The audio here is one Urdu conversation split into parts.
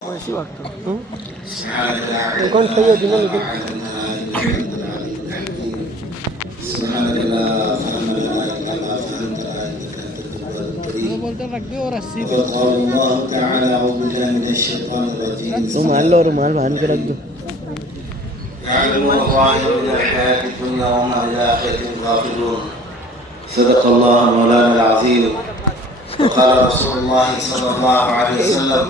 اسی وقت کون صحیح ہے جنہوں نے رومال لو رومال باندھ کے رکھ دو. صدق الله مولانا العظيم وقال رسول الله صلى الله عليه وسلم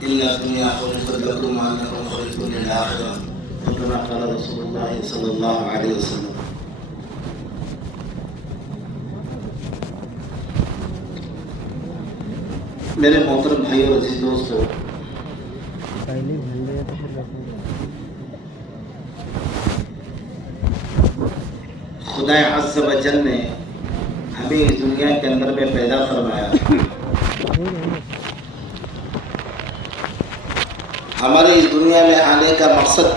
إن الدنيا خلقت لكم وأنكم خلقتم للآخرة وكما قال رسول الله صلى الله عليه وسلم. میرے محترم بھائی اور عزیز دوستو، خدا عز و جل نے ہمیں اس دنیا کے اندر میں پیدا فرمایا. ہمارے اس دنیا میں آنے کا مقصد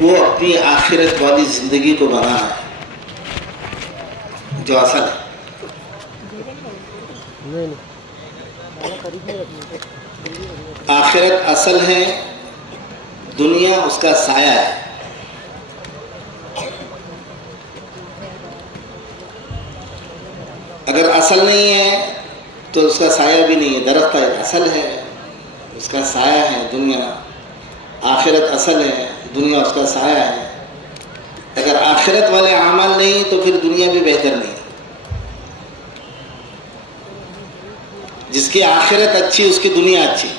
وہ اپنی آخرت والی زندگی کو بنانا ہے جو اصل ہے. آخرت اصل ہے، دنیا اس کا سایہ ہے. اگر اصل نہیں ہے تو اس کا سایہ بھی نہیں ہے. درخت اصل ہے، اس کا سایہ ہے دنیا. آخرت اصل ہے، دنیا اس کا سایہ ہے. اگر آخرت والے اعمال نہیں تو پھر دنیا بھی بہتر نہیں. جس کی آخرت اچھی اس کی دنیا اچھی.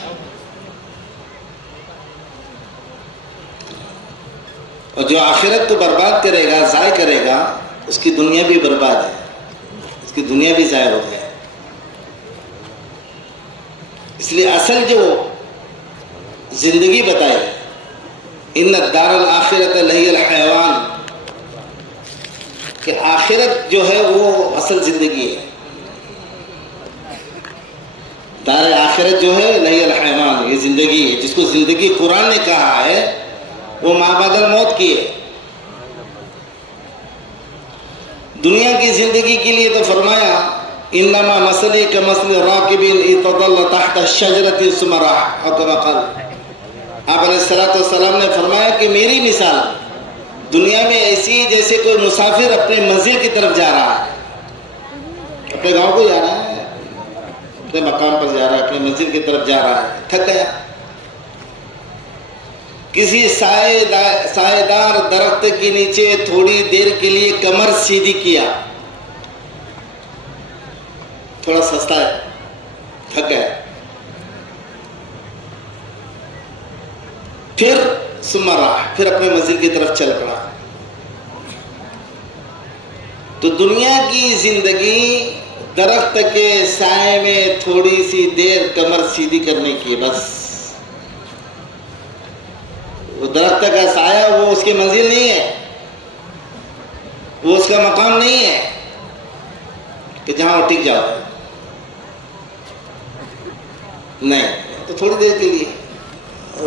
اور جو آخرت کو برباد کرے گا، ضائع کرے گا، اس کی دنیا بھی برباد ہے، اس کی دنیا بھی ضائع ہو گیا. اس لیے اصل جو زندگی بتائے ان الدار الآخرۃ لہی الحیوان، کہ آخرت جو ہے وہ اصل زندگی ہے. دار آخرت جو ہے لہی الحیوان، یہ زندگی ہے. جس کو زندگی قرآن نے کہا ہے وہ ما بعد الموت کی ہے. دنیا کی زندگی کے لیے تو فرمایا انما مثلی کمثل راکب استظل تحت الشجرۃ ثم راح، اور کما قال آپ علیہ السلام نے فرمایا کہ میری مثال دنیا میں ایسی ہے جیسے کوئی مسافر اپنے منزل کی طرف جا رہا ہے. اپنے گاؤں کو جا رہا ہے، اپنے مقام پر جا رہا ہے، اپنے منزل کی طرف جا رہا ہے، تھک گیا. کسی سائے دار درخت کے نیچے تھوڑی دیر کے لیے کمر سیدھی کیا، تھوڑا سستا ہے، تھک گیا. پھر ثم راح، پھر اپنے منزل کی طرف چل پڑا. تو دنیا کی زندگی درخت کے سائے میں تھوڑی سی دیر کمر سیدھی کرنے کی ہے بس. وہ درخت کا سایہ وہ اس کی منزل نہیں ہے، وہ اس کا مقام نہیں ہے کہ جہاں وہ ٹک جاؤ. نہیں، تو تھوڑی دیر کے لیے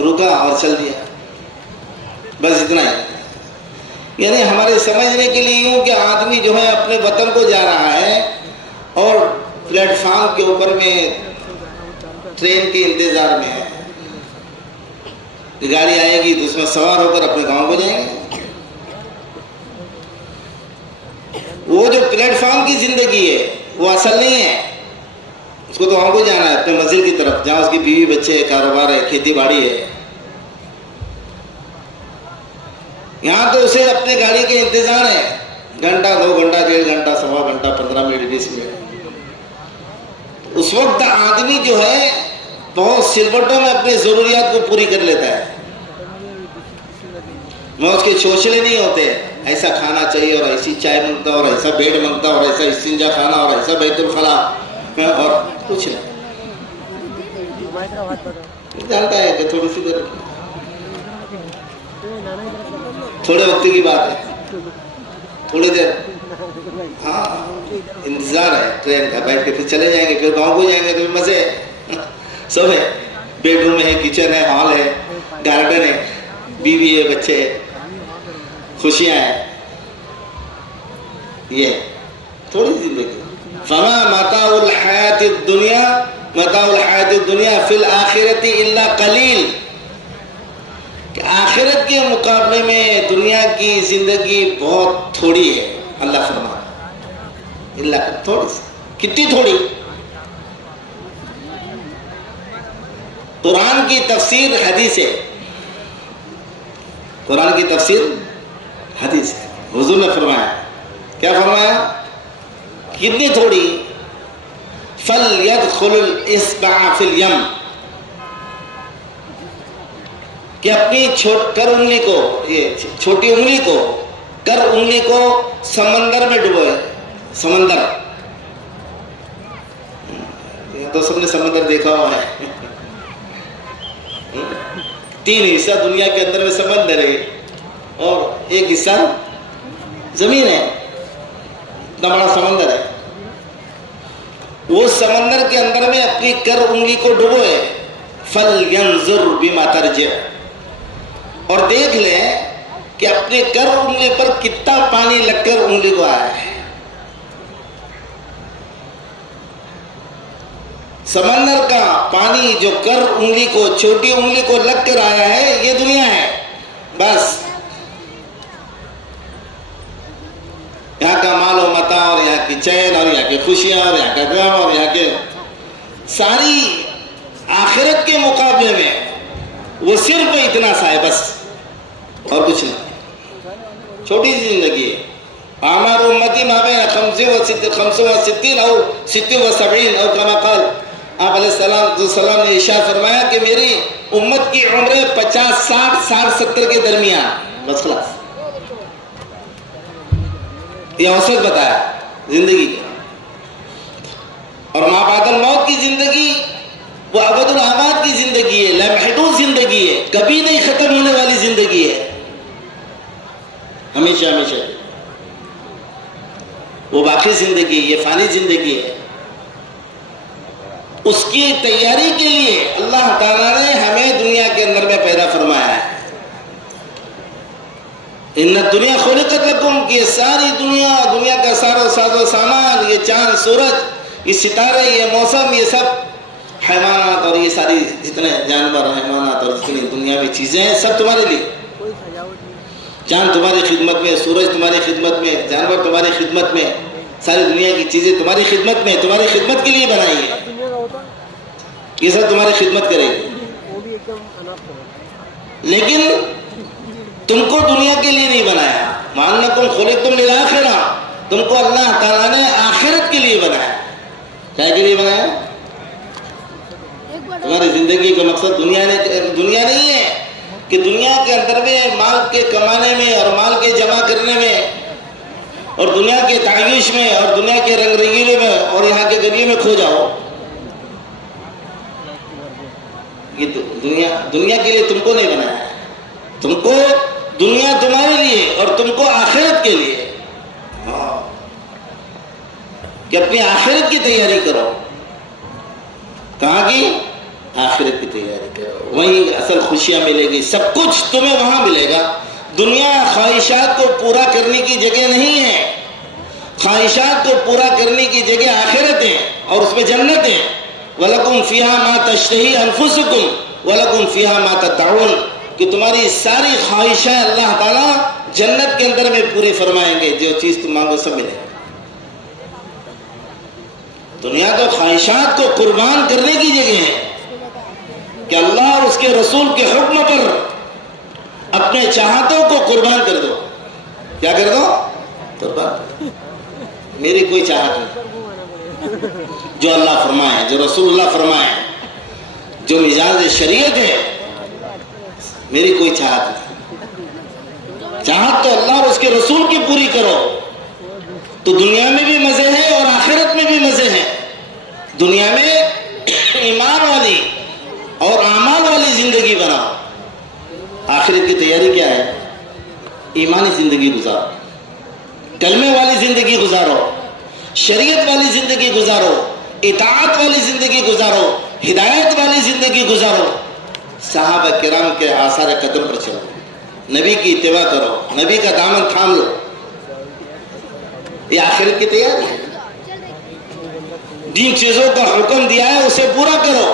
رکا اور چل دیا، بس اتنا ہی. یعنی ہمارے سمجھنے کے لیے یوں کہ آدمی جو ہے اپنے وطن کو جا رہا ہے اور پلیٹ فارم کے اوپر میں ٹرین کے انتظار میں ہے. گاڑی آئے گی تو اس میں سوار ہو کر اپنے گاؤں کو جائیں گے. وہ جو پلیٹ فارم کی زندگی ہے وہ اصل نہیں ہے. اس کو تو گاؤں کو جانا ہے، اپنے منزل کی طرف، جہاں اس کی بیوی بچے ہے، کاروبار ہے، کھیتی باڑی ہے. یہاں تو اسے اپنے گاڑی کے انتظار ہے، گھنٹہ 2 گھنٹہ 1.5 گھنٹہ 1.25 گھنٹہ 15 منٹ 20 منٹ. اس وقت آدمی جو ہے بہت سلوٹوں میں اپنی ضروریات کو پوری کر لیتا ہے. وہ اس کے چوچلے نہیں ہوتے، ایسا کھانا چاہیے اور ایسی چائے مانگتا اور ایسا بیڈ مانگتا اور ایسا استنجا کھانا اور ایسا بیت الخلا اور کچھ نہیں. جانتا ہے کہ تھوڑی سی دیر، تھوڑے وقت کی بات ہے، تھوڑی دیر ہاں انتظار ہے ٹرین کا، بیٹھ کے پھر چلے جائیں گے، پھر گاؤں کو جائیں گے تو مزے سب ہے. بیڈ روم ہے، کچن ہے، ہال ہے، گارڈن ہے، بیوی ہے، بچے ہے، خوشیاں ہیں. یہ تھوڑی زندگی فما متاع الحیات الدنیا فی الآخرۃ الا قلیل، کہ آخرت کے مقابلے میں دنیا کی زندگی بہت تھوڑی ہے. اللہ فرماتا اللہ تھوڑی سی، کتنی تھوڑی. قرآن کی تفسیر حدیث ہے، قرآن کی تفسیر حدیث ہے. حضور نے فرمایا، کیا فرمایا؟ کتنی تھوڑی. فَلْيَدْخُلُ الْإِصْبَعَ فِي الْيَمِّ، کہ اپنی کر انگلی کو، یہ چھوٹی انگلی کو، کر انگلی کو سمندر میں ڈبوئے. سمندر، تو سب نے سمندر دیکھا ہوا ہے. 3 حصہ دنیا کے اندر میں سمندر ہے اور 1 حصہ زمین ہے. اتنا بڑا سمندر ہے. وہ سمندر کے اندر میں اپنی کر انگلی کو ڈبوئے. فَلْيَنْظُرْ بِمَا تَرْجِعُ، اور دیکھ لیں کہ اپنے کر انگلی پر کتنا پانی لگ کر انگلی کو آیا ہے. سمندر کا پانی جو کر انگلی کو، چھوٹی انگلی کو لگ کر آیا ہے، یہ دنیا ہے. بس یہاں کا مال و متاع اور یہاں کی چین اور یہاں کی خوشیاں اور یہاں کا غم اور یہاں کے ساری آخرت کے مقابلے میں وہ صرف اتنا سا ہے، بس اور کچھ نہیں. چھوٹی سی زندگی ہے. اعمار امتی ما بین 65 او 76 او کما قال، آپ علیہ السلام نے ارشاد فرمایا کہ میری امت کی عمریں 50 60 60 70 کے درمیان، بس خلاص. یہ اوسط بتایا زندگی کا. اور ما بعد الموت کی زندگی وہ ابد الآباد کی زندگی ہے، لامحدود زندگی ہے، کبھی نہیں ختم ہونے والی زندگی ہے، ہمیشہ ہمیشہ. وہ باقی زندگی، یہ فانی زندگی ہے. اس کی تیاری کے لیے اللہ تعالیٰ نے ہمیں دنیا کے اندر میں پیدا فرمایا ہے. ان الدنیا خلقت لکم، کہ ساری دنیا کا سارا ساز و سامان، یہ چاند سورج، یہ ستارے، یہ موسم، یہ سب حیوانات اور یہ ساری جتنے جانور حیوانات اور جتنی دنیا میں چیزیں ہیں، سب تمہارے لیے. چاند تمہاری خدمت میں، سورج تمہاری خدمت میں، جانور تمہاری خدمت میں، ساری دنیا کی چیزیں تمہاری خدمت میں، تمہاری خدمت کے لیے بنائی ہے. یہ سب تمہاری خدمت کرے گی. لیکن تم کو دنیا کے لیے نہیں بنایا. وَأَنَّكُمْ خُلِقْتُمْ لِلْآخِرَةِ، تم کو اللہ تعالیٰ نے آخرت کے لیے بنایا. کیا کے لیے بنایا؟ تمہاری زندگی کا مقصد دنیا نہیں ہے کہ دنیا کے اندر میں مال کے کمانے میں اور مال کے جمع کرنے میں اور دنیا کے تعیش میں اور دنیا کے رنگ رنگیلے میں اور یہاں کے گلیے میں کھو جاؤ. یہ دنیا کے لیے تم کو نہیں بنایا. تم کو دنیا تمہارے لیے اور تم کو آخرت کے لیے، کہ اپنی آخرت کی تیاری کرو. کہاں کی؟ آخرت کی تیاری کرو. وہیں اصل خوشیاں ملے گی. سب کچھ تمہیں وہاں ملے گا. دنیا خواہشات کو پورا کرنے کی جگہ نہیں ہے. خواہشات کو پورا کرنے کی جگہ آخرت ہے اور اس میں جنت ہے. وَلَكُمْ فِيهَا مَا تَشْتَهِي أَنفُسُكُمْ وَلَكُمْ فِيهَا مَا تَدَّعُونَ، کہ تمہاری ساری خواہشیں اللہ تعالیٰ جنت کے اندر میں پوری فرمائیں گے. جو چیز تم مانگو سب ملے گا. دنیا تو خواہشات کو قربان کرنے کی جگہ ہے کہ اللہ اور اس کے رسول کے حکم پر اپنے چاہتوں کو قربان کر دو. کیا کر دو؟ قربان. میری کوئی چاہت نہیں. جو اللہ فرمائے، جو رسول اللہ فرمائے، جو مزاج شریعت ہے، میری کوئی چاہت نہیں. چاہت تو اللہ اور اس کے رسول کی پوری کرو تو دنیا میں بھی مزے ہیں اور آخرت میں بھی مزے ہیں. دنیا میں ایمان والی اور اعمال والی زندگی بناؤ. آخرت کی تیاری کیا ہے؟ ایمانی زندگی گزارو، کلمے والی زندگی گزارو، شریعت والی زندگی گزارو، اطاعت والی زندگی گزارو، ہدایت والی زندگی گزارو. صحابہ کرام کے آثار قدم پر چلو، نبی کی اتباع کرو، نبی کا دامن تھام لو. یہ آخرت کی تیاری ہے. جن چیزوں کا حکم دیا ہے اسے پورا کرو،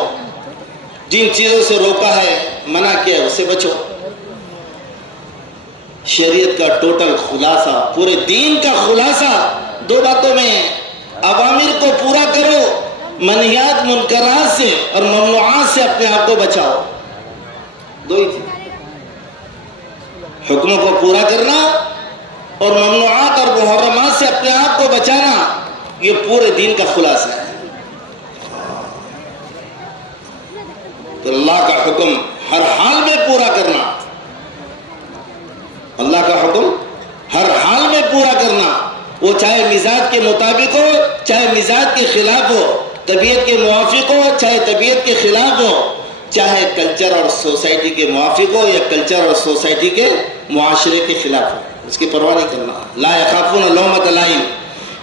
جن چیزوں سے روکا ہے منع کیا ہے اسے بچو۔ شریعت کا ٹوٹل خلاصہ، پورے دین کا خلاصہ دو باتوں میں ہے، اوامر کو پورا کرو، منہیات منکرات سے اور ممنوعات سے اپنے آپ کو بچاؤ، دو ہی چیز، حکموں کو پورا کرنا اور ممنوعات اور محرمات سے اپنے آپ کو بچانا، یہ پورے دین کا خلاصہ ہے۔ تو اللہ کا حکم ہر حال میں پورا کرنا، اللہ کا حکم ہر حال میں پورا کرنا، وہ چاہے مزاج کے مطابق ہو چاہے مزاج کے خلاف ہو، طبیعت کے موافق ہو چاہے طبیعت کے خلاف ہو، چاہے کلچر اور سوسائٹی کے موافق ہو یا کلچر اور سوسائٹی کے معاشرے کے خلاف ہو، اس کی پرواہ نہیں کرنا۔ لا یخافون لومۃ لائم،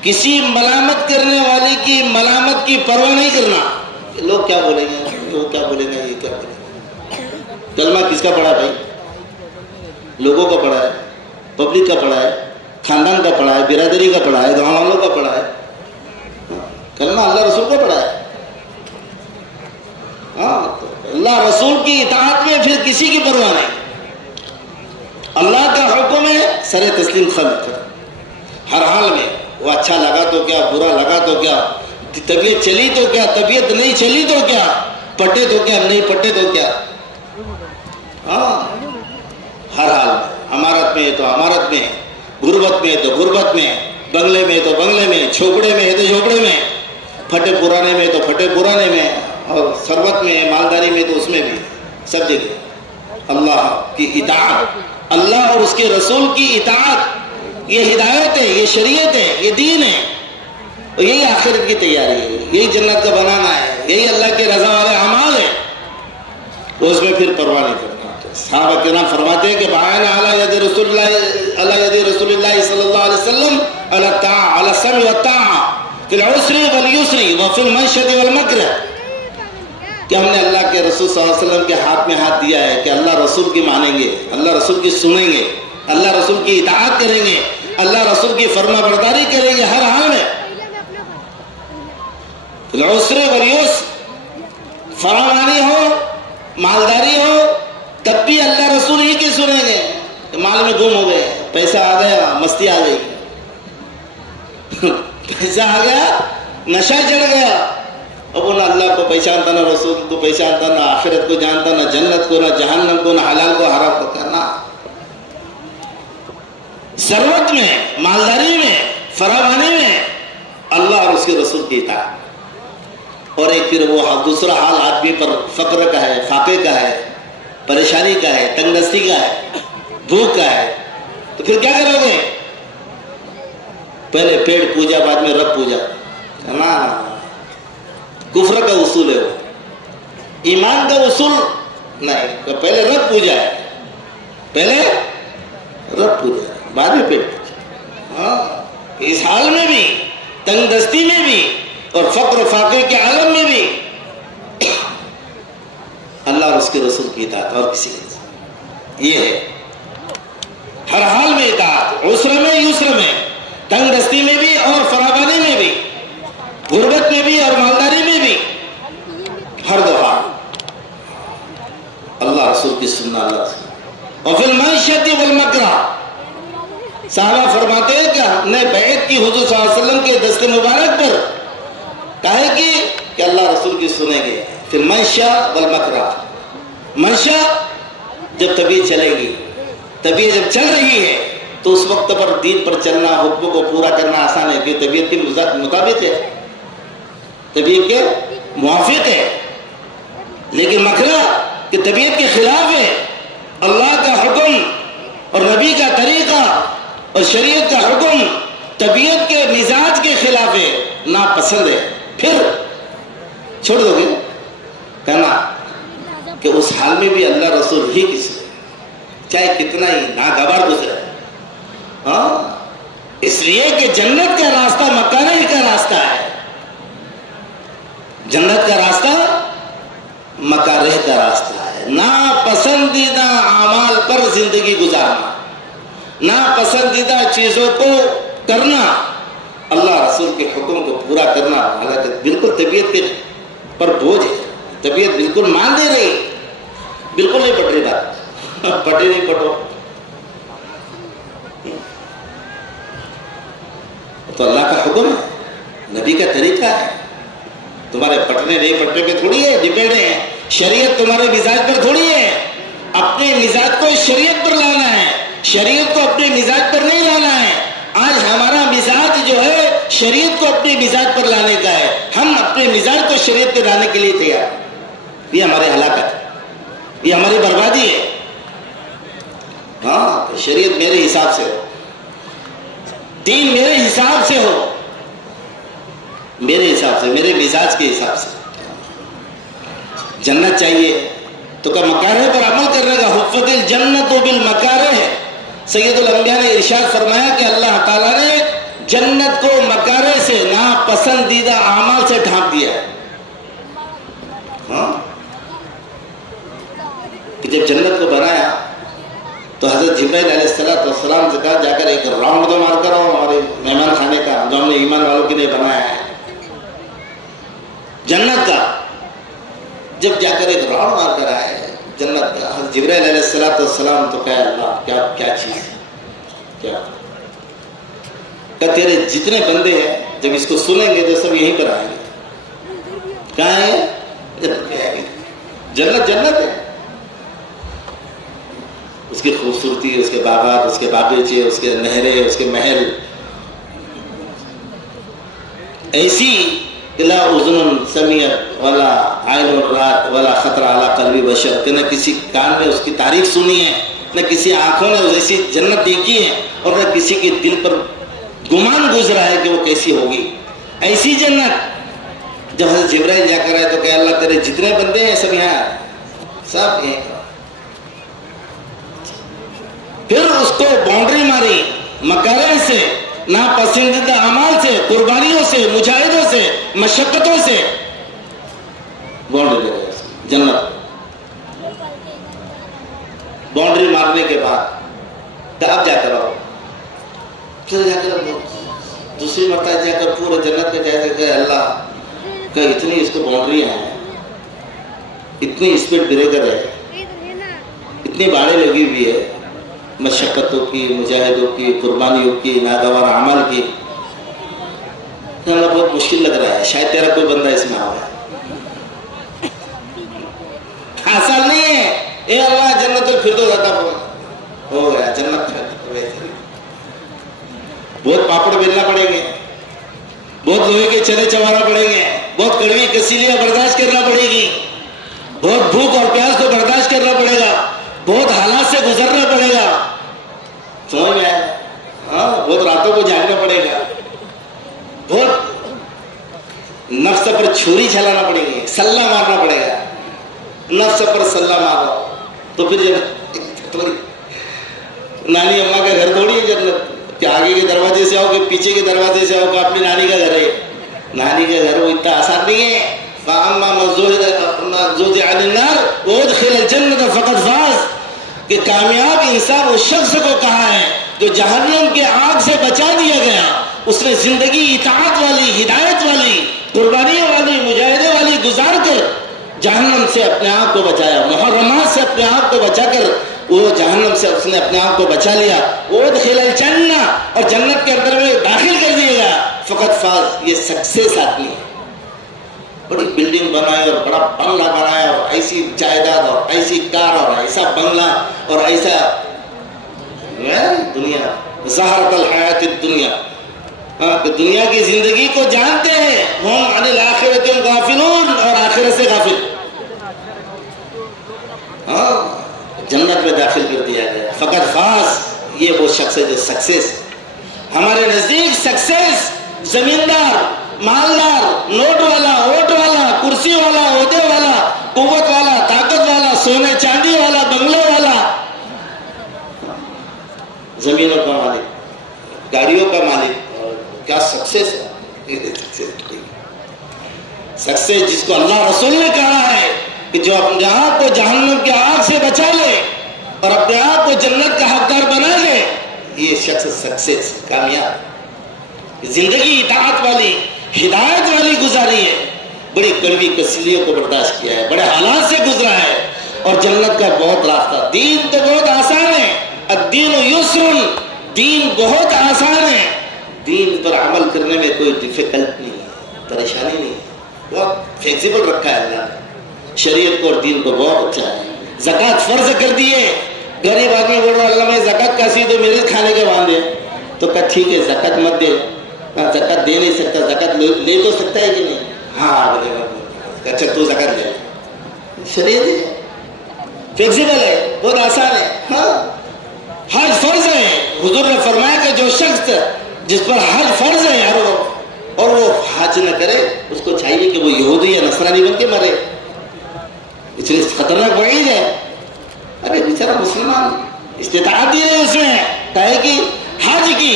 کسی ملامت کرنے والے کی ملامت کی پرواہ نہیں کرنا، لوگ کیا بولیں گے، وہ کیا بولیں گے، یہ کیا بولیں گے۔ کلمہ کس کا پڑھا بھائی؟ لوگوں کا پڑھا ہے، پبلک کا پڑھا ہے، خاندان کا پڑھا ہے، برادری کا پڑھا ہے، گاؤں والوں کا پڑھا ہے، کلمہ اللہ رسول کا پڑھا ہے۔ اللہ رسول کی اطاعت میں پھر کسی کی پرواہ نہیں، اللہ کا حکم ہے سر تسلیم خلق کر ہر حال میں، وہ اچھا لگا تو کیا، برا لگا تو کیا، طبیعت چلی تو کیا، طبیعت نہیں چلی تو کیا، پٹے تو کیا نہیں پٹے تو کیا، ہر حال میں، امارت میں ہے تو امارت میں، غربت میں ہے تو غربت میں، بنگلے میں ہے تو بنگلے میں، جھوپڑے میں ہے تو جھوپڑے میں، پھٹے پرانے میں تو پھٹے پرانے میں، اور ثروت میں مالداری میں تو اس میں بھی، سب جگہ اللہ کی اطاعت، اللہ اور اس کے رسول کی اطاعت، یہ ہدایت ہے، یہ شریعت ہے، یہ دین ہے، اور یہی آخرت کی تیاری ہے، یہی جنت کا بنانا ہے، یہی اللہ کے رضا والے اعمال ہے، اس میں پھر پرواہ نہیں کرنا۔ صحابہ کرام فرماتے ہیں کہ بَعَانَ عَلَى يَدِ رسول اللہ صلی اللہ علیہ وسلم عَلَى السَّمْعِ وَالطَّاعَةِ فِي الْعُسْرِ وَالْيُسْرِ وَفِي الْمَنشَطِ وَالْمَكْرَهِ، کہ ہم نے اللہ کے رسول صلی اللہ علیہ وسلم کے ہاتھ میں ہاتھ دیا ہے کہ اللہ رسول کی مانیں گے، اللہ رسول کی سنیں گے، اللہ رسول کی اطاعت کریں گے، اللہ رسول کی فرما برداری کریں گے ہر حال میں، فِي الْعُسْرِ وَالْيُسْرِ، فراوانی ہو مالداری ہو تب بھی اللہ رسول ہی کی سنیں گے۔ مال میں گم ہو گئے، پیسہ آ گیا مستی آ گئی، پیسہ آ گیا نشہ چڑھ گیا، اب وہ نہ اللہ کو پہچانتا، نہ رسول کو پہچانتا، نہ آخرت کو جانتا، نہ جنت کو، نہ جہنم کو، نہ حلال کو حرام کو کرنا۔ ثروت میں، مالداری میں، فراوانی میں اللہ اور اس کے رسول کی اطاعت، اور ایک پھر وہ دوسرا حال آدمی پر فقر کا ہے، فاقے کا ہے، پریشانی کا ہے، تنگ دستی کا ہے، بھوک کا ہے، تو پھر کیا کرو گے؟ پہلے پیڑ پوجا بعد میں رب پوجا، نا کفر کا اصول ہے، وہ ایمان کا اصول نہیں، پہلے رب پوجا ہے، پہلے رب پوجا بعد میں پیڑ پوجا۔ اس حال میں بھی، تنگ دستی میں بھی، اور فقر و فاقے کے عالم میں بھی اللہ اور اس کے رسول کی اطاعت، اور کسی کی، یہ ہے ہر حال میں اطاعت، عسر میں یسر میں، تنگ دستی میں بھی اور فراوانی میں بھی، غربت میں بھی اور مالداری میں بھی، ہر دو حال اللہ رسول کی سننا، اللہ رسول۔ اور فی المعیشۃ والمکرہ، صحابہ فرماتے ہیں کہ ہم نے بیعت کی حضور صلی اللہ علیہ وسلم کے دست مبارک پر، کہا ہے کہ اللہ رسول کی سنیں گے، فی المنشا والمکرہ، منشا جب طبیعت چلے گی، طبیعت جب چل رہی ہے تو اس وقت پر دین پر چلنا، حکم کو پورا کرنا آسان ہے کہ طبیعت کے مطابق ہے، طبیعت کے موافق ہے، لیکن مکرہ کہ طبیعت کے خلاف ہے، اللہ کا حکم اور نبی کا طریقہ اور شریعت کا حکم طبیعت کے مزاج کے خلاف ہے، ناپسند ہے، پھر چھوڑ دو گے؟ کہنا کہ اس حال میں بھی اللہ رسول ہی کی سنیں، چاہے کتنا ہی ناگوار گزرے، اس لیے کہ جنت کا راستہ مکہ ہی کا راستہ ہے، جنت کا راستہ مکارہ کا راستہ ہے، ناپسندیدہ اعمال پر زندگی گزارنا، ناپسندیدہ چیزوں کو کرنا، اللہ رسول کے حکم کو پورا کرنا، حالانکہ بالکل طبیعت کے پر بوجھ ہے، طبیعت بالکل مان نہیں رہی، بالکل نہیں پٹ رہی بات، پٹے نہیں پٹو تو اللہ کا حکم ہے، نبی کا طریقہ ہے، تمہارے پٹنے نہیں پٹنے پہ تھوڑی ہے ڈیپینڈ ہے، شریعت تمہارے مزاج پر تھوڑی ہے، اپنے مزاج کو شریعت پر لانا ہے، شریعت کو اپنے مزاج پر نہیں لانا ہے۔ آج ہمارا مزاج جو ہے شریعت کو اپنے مزاج پر لانے کا ہے، ہم اپنے مزاج کو شریعت پر لانے کے لیے تیار ہیں، یہ ہماری ہلاکت ہے، یہ ہماری بربادی ہے۔ ہاں شریعت میرے حساب سے ہو، دین میرے حساب سے ہو، میرے حساب سے، میرے مزاج کے حساب سے۔ جنت چاہیے تو کہ مکارہ پر عمل کرنے کا، حفت الجنت بالمکارہ ہے۔ سید الانبیاء نے ارشاد فرمایا کہ اللہ تعالیٰ نے جنت کو مکارہ سے، ناپسندیدہ اعمال سے ڈھانپ دیا ہے۔ ہاں کہ جب جنت کو بنایا تو حضرت جبرائیل علیہ السلام سے کہا جا کر ایک راؤنڈ تو مار کر آؤ ہمارے مہمان خانے کا، جو ہم نے ایمان والوں کے لیے بنایا ہے جنت کا۔ جب جا کر ایک راؤنڈ مار کر آئے جنت کا، حضرت جبرائیل علیہ السلام تو کہا اللہ کیا چیز ہے، کیا کہ تیرے جتنے بندے ہیں جب اس کو سنیں گے تو سب یہیں پر آئیں گے۔ کہاں ہے؟ جنت ہے، اس کی خوبصورتی، اس کے باغات، اس کے باغیچے، اس کے نہریں، اس کے محل ایسی لا اذن سمعت ولا عین رات ولا خطر علی قلب بشر، کہ نہ کسی کان نے اس کی تعریف سنی ہے، نہ کسی آنکھوں نے ایسی جنت دیکھی ہے، اور نہ کسی کے دل پر گمان گزرا ہے کہ وہ کیسی ہوگی ایسی جنت۔ جب حضرت جبرائیل جا کر آئے تو کہ اللہ تیرے جتنے بندے ہیں سب یہاں، سب یہاں۔ پھر اس کو باؤنڈری ماری مکارہ سے، ناپسندیدہ اعمال سے، قربانیوں سے، مجاہدوں سے، مشقتوں سے باؤنڈری لگائی جنت۔ باؤنڈری مارنے کے بعد اب جا کر آؤ، پھر جا کر دوسری مرتبہ جا کر پورے جنت کے جیسے کہ اللہ کہ اتنی اس کو باؤنڈریاں ہیں، اتنی اسپیڈ بریکر ہے، اتنی باڑیں لگی ہوئی ہے، مشقتوں کی، مجاہدوں کی، قربانیوں کی، ناگوار اعمال کی، اللہ بہت مشکل لگ رہا ہے، شاید تیرا کوئی بندہ اس میں آ گیا، آسان نہیں ہے۔ اے اللہ جنت الفردوس عطا ہو گیا، جنت بہت پاپڑ بیلنا پڑیں گے، بہت لوہے کے چنے چبانا پڑیں گے، بہت کڑوی کسیلیاں برداشت کرنا پڑے گی، بہت بھوک اور پیاس کو برداشت کرنا پڑے گا، بہت حالات سے گزرنا پڑے گا، سمجھ میں آیا؟ ہاں بہت راتوں کو جاگنا پڑے گا، بہت نفس پر چھری چلانا پڑے گی، سلہ مارنا پڑے گا، نفس پر سلہ مارو تو پھر جب نانی اماں کا گھر تھوڑی ہے جنت کہ آگے کے دروازے سے آؤ کہ پیچھے کے دروازے سے آؤ کہ اپنی نانی کا گھر ہے، نانی کا گھر وہ اتنا آسان نہیں ہے۔ فَأَمَّا مَنْ زُحْزِحَ عَنِ النَّارِ وَأُدْخِلَ الْجَنَّةَ فَقَدْ فَازَ، کہ کامیاب انسان اس شخص کو کہا ہے جو جہنم کے آگ سے بچا دیا گیا، اس نے زندگی اطاعت والی، ہدایت والی، قربانیوں والی، مجاہدے والی گزار کر جہنم سے اپنے آپ کو بچایا، محرمات سے اپنے آپ کو بچا کر وہ جہنم سے اس نے اپنے آپ کو بچا لیا۔ وَأُدْخِلَ الْجَنَّةَ، اور جنت کے اندر میں داخل کر دیا گیا، فقط فاز، یہ سکسیس آدمی ہے۔ بڑی بلڈنگ بنائے اور بڑا بنگلہ بنایا اور ایسی جائیداد اور ایسی کار اور ایسا بنگلہ اور ایسا دنیا، زہرۃ الحیات الدنیا، کہ دنیا کی زندگی کو جانتے ہیں، ہم عن الآخرۃ غافلون، اور آخرت سے غافل، جنت میں داخل کر دیا گیا، فقط فاز، یہ وہ شخص ہے جو سکسیس۔ ہمارے نزدیک سکسیس زمیندار، مالدار، نوٹ والا، ووٹ والا، کرسی والا، عہدے والا، قوت والا، طاقت والا، سونے چاندی والا، بنگلے والا، زمینوں کا مالک، گاڑیوں کا مالک، کیا سکسیس ہے؟ سکسیس جس کو اللہ رسول نے کہا ہے کہ جو اپنے آپ کو جہنم کے آگ سے بچا لے اور اپنے آپ کو جنت کا حقدار بنا لے، یہ شخص سکسیس، کامیاب۔ زندگی اطاعت والی ہدایت والی گزاری ہے، بڑی کڑوی کسلیوں کو برداشت کیا ہے، بڑے حالات سے گزرا ہے، اور جنت کا بہت راستہ. دین تو بہت آسان ہے، الدین یسر، دین بہت آسان ہے، دین پر عمل کرنے میں کوئی ڈیفیکلٹ نہیں ہے، پریشانی نہیں ہے، بہت فلیکسیبل رکھا ہے اللہ نے شریعت کو اور دین کو، بہت اچھا ہے. زکوٰۃ فرض کر دیے. غریب آدمی بول رہا اللہ میں زکوٰۃ کیسی دو، میرے کھانے کے باندھے. تو کہا ٹھیک ہے زکوٰۃ مت دے. زکوٰۃ دے نہیں سکتا، زکوٰۃ لے تو سکتا ہے کہ نہیں؟ ہاں بولے اچھا تو زکوٰۃ لے. شریعت ہے، فلیکسیبل ہے، بہت آسان ہے. ہاں حج فرض ہے. حضور نے فرمایا کہ جو شخص جس پر حج فرض ہے یار اور وہ حج نہ کرے، اس کو چاہیے کہ وہ یہودی یا نصرانی بن کے مرے. اتنی خطرناک وعید ہے. ارے بیچارہ مسلمان استطاعت ہی نہیں اس میں کہے کہ حج کی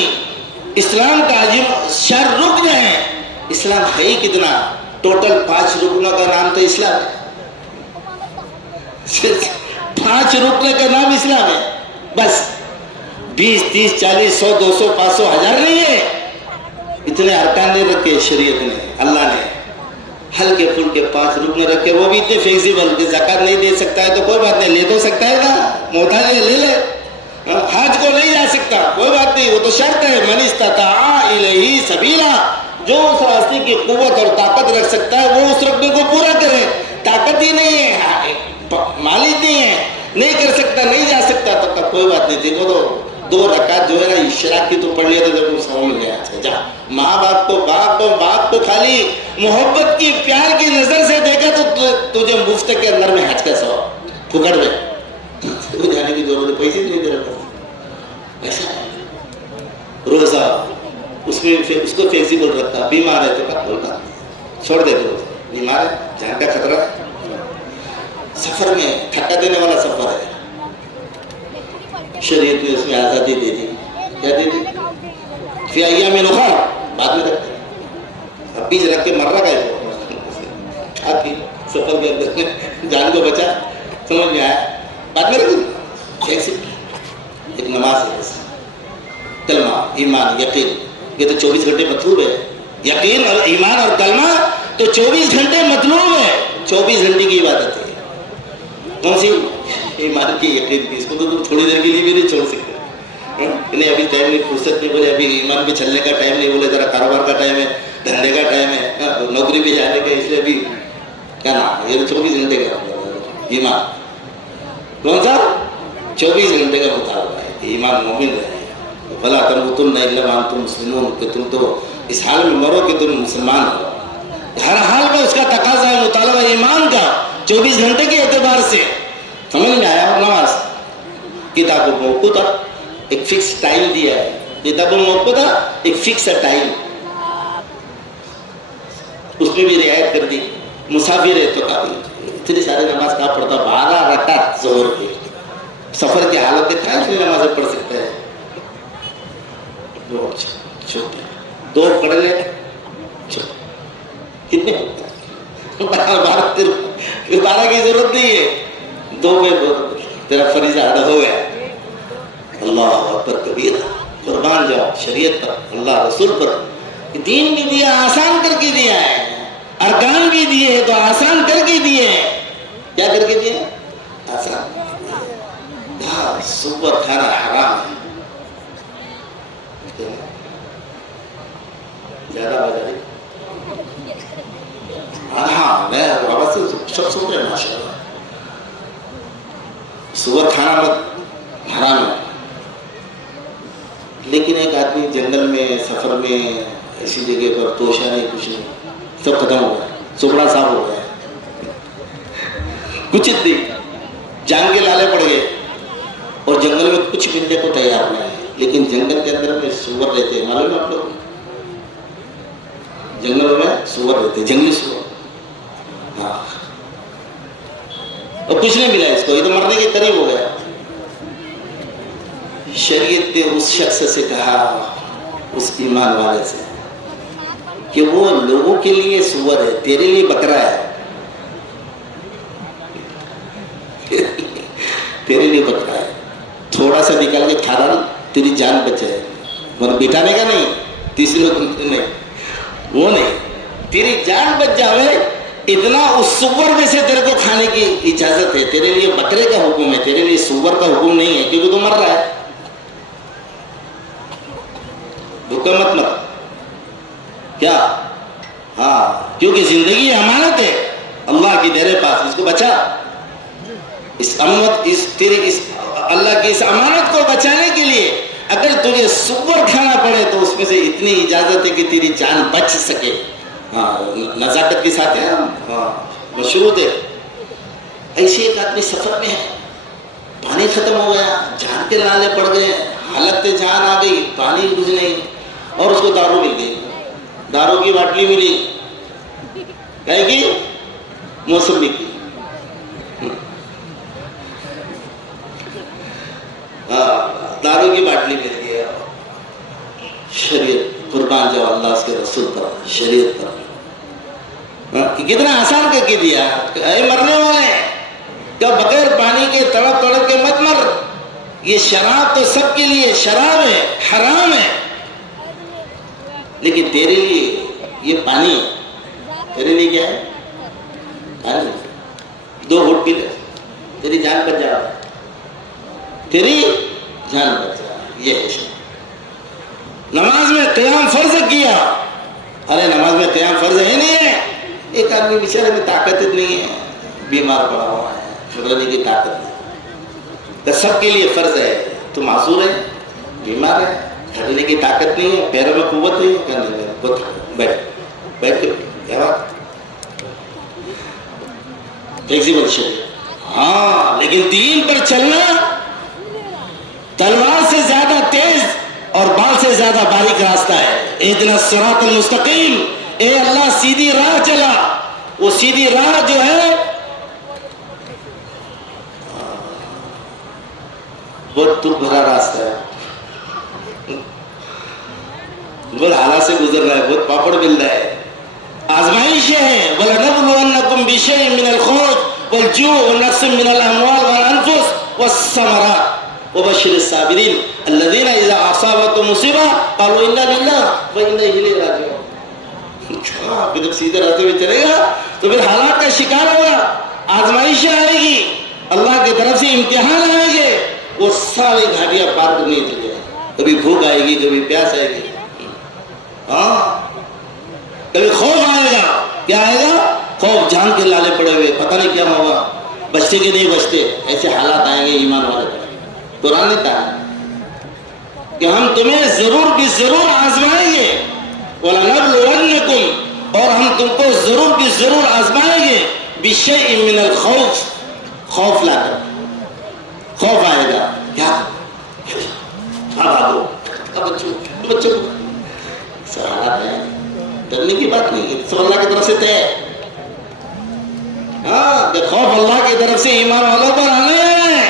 اسلام کا عظیم شر رکن ہے. اسلام ہے ہی کتنا؟ ٹوٹل 5 رکنوں کا نام تو اسلام ہے. 5 رکن کا نام اسلام ہے. بس 20 30 40 100 200 500 1000 نہیں ہے. اتنے ارکان نہیں رکھے شریعت نے، اللہ نے ہلکے پھلکے 5 رکن رکھے، وہ بھی اتنے فلیکسیبل کہ زکوٰۃ نہیں دے سکتا ہے تو کوئی بات نہیں، لے تو سکتا ہے نا، محتاج ہے لے لے. حج کو نہیں جا سکتا کوئی بات نہیں، وہ تو شرط ہے من استطاع الیہ سبیلا، جو اس راستے کی قوت اور طاقت رکھ سکتا ہے وہ اس رکنے کو پورا کرے. طاقت ہی نہیں ہے، مالی نہیں ہے، نہیں کر سکتا، نہیں جا سکتا، تو کوئی بات نہیں. دیکھو تو 2 رکعت جو ہے نا اشراق کی تو پڑھ لیا تو جب سمجھ میں گیا. اچھا جا ماں باپ کو خالی محبت کی پیار کی نظر سے دیکھا تو تجھے مفت کے اندر میں حج کا ثواب پھکڑ میں تو جانے کی ضرورت ہے، پیسے نہیں دے رہا. ایسا روزہ اس میں اس کو فلیکسیبل رکھتا. بیمار ہے تو بولتا چھوڑ دے دو، بیمار ہے جان کا خطرہ ہے، سفر میں تھکا دینے والا سفر ہے، شریعت نے اس میں آزادی دے دی. کیا دے دی؟ فی ایام اخر، بعد میں رکھتے اب بیچ رکھ کے مر رہا ہے آپ کی سفر کے اندر جان کو بچا، سمجھ میں آیا، بعد میں رکھ ایک نماز ہے، کلمہ ایمان یقین، یہ تو 24 گھنٹے مطلوب ہے. یقین اور ایمان اور کلمہ تو 24 گھنٹے مطلوب ہے، 24 گھنٹے کی عبادت ہے. کون سی؟ ایمان کی یقین کی. اس کو تو تم تھوڑی دیر کے لیے بھی نہیں چھوڑ سکتے. نہیں ابھی ٹائم نہیں، فرصت نہیں، بولے ابھی ایمان پہ چلنے کا ٹائم نہیں، بولے ذرا کاروبار کا ٹائم ہے، دھندے کا ٹائم ہے، نوکری پہ جانے کا، اس لیے ابھی کیا نام ہے، یہ 24 گھنٹے کا ایمان. کون سا؟ 24 گھنٹے کا مطالبہ ہے کہ ایمان مومن رہے. فلا تموتن الا وانتم مسلمون، کہ تم تو اس حال میں مرو کہ تم مسلمان ہو. ہر حال میں اس کا تقاضا ہے مطالبہ ایمان کا 24 گھنٹے کے اعتبار سے. سمجھ میں آیا؟ اور نماز کتاب موقوتا ایک فکس ٹائم دیا ہے، کتاب موقوتا ایک فکس ٹائم، اس میں بھی رعایت کر دی. مسافر ہے تو اتنی ساری نماز کہاں پڑھتا؟ 12 رکعت ظہر کی. سفر کی حالت میں کہاں اتنی نمازیں پڑھ سکتا ہے؟ 2 پڑھ لے کتنے 12 کی ضرورت نہیں ہے، 2 میں تیرا فریضہ ادا ہو گیا. اللہ اکبر کبیرہ، قربان جاؤ شریعت پر، اللہ رسول پر. دین بھی دیا، آسان کر کے دیا ہے، ارکان بھی دیے تو آسان کر کے دیے. کیا کر کے دیے؟ آسان. سپر کھانا حرام ہے، زیادہ بجائے. ہاں میں بابا سے سب سن رہے ہیں ماشاء اللہ. سور کھانا مت حرام ہے، لیکن ایک آدمی جنگل میں سفر میں ایسی جگہ پر توشہ نہیں، کچھ نہیں، سب ختم ہو گیا، سبڑا صاف ہو گیا، کچھ نہیں، جان کے لالے پڑ گئے. اور جنگل میں کچھ ملنے کو تیار نہیں ہے، لیکن جنگل کے اندر میں سور رہتے ہیں، معلوم ہے آپ لوگ؟ جنگلوں میں سور رہتے ہیں، جنگلی سور. ہاں اور کچھ نہیں ملا اس کو، یہ تو مرنے کے قریب ہو گیا. شریعت نے اس شخص سے کہا، اس ایمان والے سے، کہ وہ لوگوں کے لیے سور ہے، تیرے لیے بکرا ہے. تیرے لیے بکرا ہے، تھوڑا سا نکال کے کھانا، تیری جان بچے، مگر بٹانے کا نہیں. تیسری نہیں، وہ نہیں، تیری جان بچ جاوے اتنا اس سور میں سے تیرے کو کھانے کی اجازت ہے. تیرے لیے بکرے کا حکم ہے، تیرے لیے سور کا حکم نہیں ہے، کیونکہ تو مر رہا ہے. بھوکا مت مر کیا؟ ہاں، کیونکہ زندگی امانت ہے اللہ کی تیرے پاس، اس کو بچا. اس امت اللہ کی اس امانت کو بچانے کے لیے اگر تجھے سور کھانا پڑے تو اس میں سے اتنی اجازت ہے کہ تیری جان بچ سکے. ہاں، نزاکت کے ساتھ ہے. ہاں، مشروط ہے. ایسے ایک آدمی سفر میں ہے، پانی ختم ہو گیا، جان کے نالے پڑ گئے، حالت جان آ گئی، پانی کچھ نہیں، اور اس کو دارو مل گئی. دارو کی باٹلی ملی، کہے گی موسمی کی. دارو کی باٹلی مل گئی. شریعت قربان جاؤ اللہ اس کے رسول پر، شریعت پر. کتنا آسان کر کے دیا. اے مرنے والے، کہ بغیر پانی کے تڑپ تڑپ کے مت مر. یہ شراب تو سب کے لیے شراب ہے، حرام ہے، لیکن تیرے لیے یہ پانی ہے. تیرے لیے کیا ہے؟ پانی. 2 گھونٹ پی لے، تیری جان بچ جا، تیری جان بچ جا. یہ ہے نماز میں قیام فرض کیا. ارے نماز میں قیام فرض ہے نہیں ہے. ایک آدمی بیچارے میں طاقت نہیں ہے، بیمار پڑا ہوا ہے، رونے کی طاقت نہیں. تو سب کے لیے فرض ہے. تو معذور ہے، بیمار ہے، کھڑنے کی طاقت نہیں ہے، پیروں میں قوت نہیں ہے، کرنے میں بیٹھ کے کیا بات فلیکسیبل شریعت. ہاں، لیکن دین پر چلنا تلوار سے زیادہ تیز اور بال سے زیادہ باریک راستہ ہے. اہدنا الصراط المستقیم، اے اللہ سیدھی راہ چلا. وہ سیدھی راہ جو ہے بہت دکھ بھرا راستہ ہے، بہت حالات سے گزر رہا ہے، بہت پاپڑ مل رہا ہے، آزمائشیں ہیں. وَلَنَبْلُوَنَّكُمْ بِشَيْءٍ مِّنَ الْخَوْفِ وَالْجُوعِ وَنَقْصٍ مِّنَ الْأَمْوَالِ وَالْأَنفُسِ وَالثَّمَرَاتِ وَبَشِّرِ الصَّابِرِينَ الَّذِينَ إِذَا أَصَابَتْهُمْ مُصِيبَةٌ قَالُوا إِنَّا لِلَّهِ وَإِنَّا إِلَيْهِ راجعون. جب سیدھے راستے میں چلے گا تو پھر حالات کا شکار ہوگا، آزمائشیں آئے گی، اللہ کی طرف سے امتحان آئیں گے. وہ ساری گھاٹیاں پار کرنی چاہیے. کبھی بھوک آئے گی، کبھی پیاس آئے گی، ہاں، کبھی خوف آئے گا. کیا آئے گا؟ خوف. جان کے لالے پڑے ہوئے، پتہ نہیں کیا ہوگا، بچتے کہ نہیں بچتے. ایسے حالات آئیں گے ایمان والے پر. قرآن نے کہا کہ ہم تمہیں ضرور بھی ضرور آزمائیں گے. وَلَنَبْلُوَنَّكُمْ، اور ہم تم کو ضرور بھی ضرور آزمائیں گے. بِشَيْءٍ مِّنَ الْخَوْفِ، خوف لا کر. خوف آئے گا، کیا بچوں حالات ہے، ڈرنے کی بات نہیں ہے، سب اللہ کی طرف سے طے. ہاں، خوف اللہ کی طرف سے ایمان والوں پر آنے ہیں،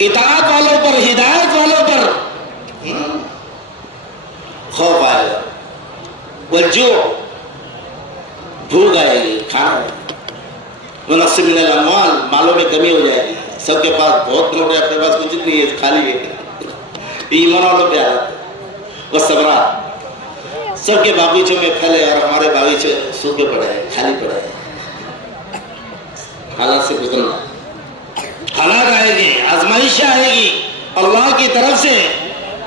اطاعت والوں پر، ہدایت والوں پر. خوف آئے گا. والجوع، بھوک آئے گی، کھانا. ونقص من الاموال، مالوں میں کمی ہو جائے گی. سب کے پاس بہت نوٹ ہے، اپنے پاس کچھ نہیں ہے، خالی ہے. ایمان والوں پہ آ جاتا. والثمرات، سب کے باغیچوں میں پھل ہے اور ہمارے باغیچے سوکھے پڑے ہیں، خالی پڑے ہیں. حالات سے گزرنا. حالات آئے گی، آزمائش آئے گی اللہ کی طرف سے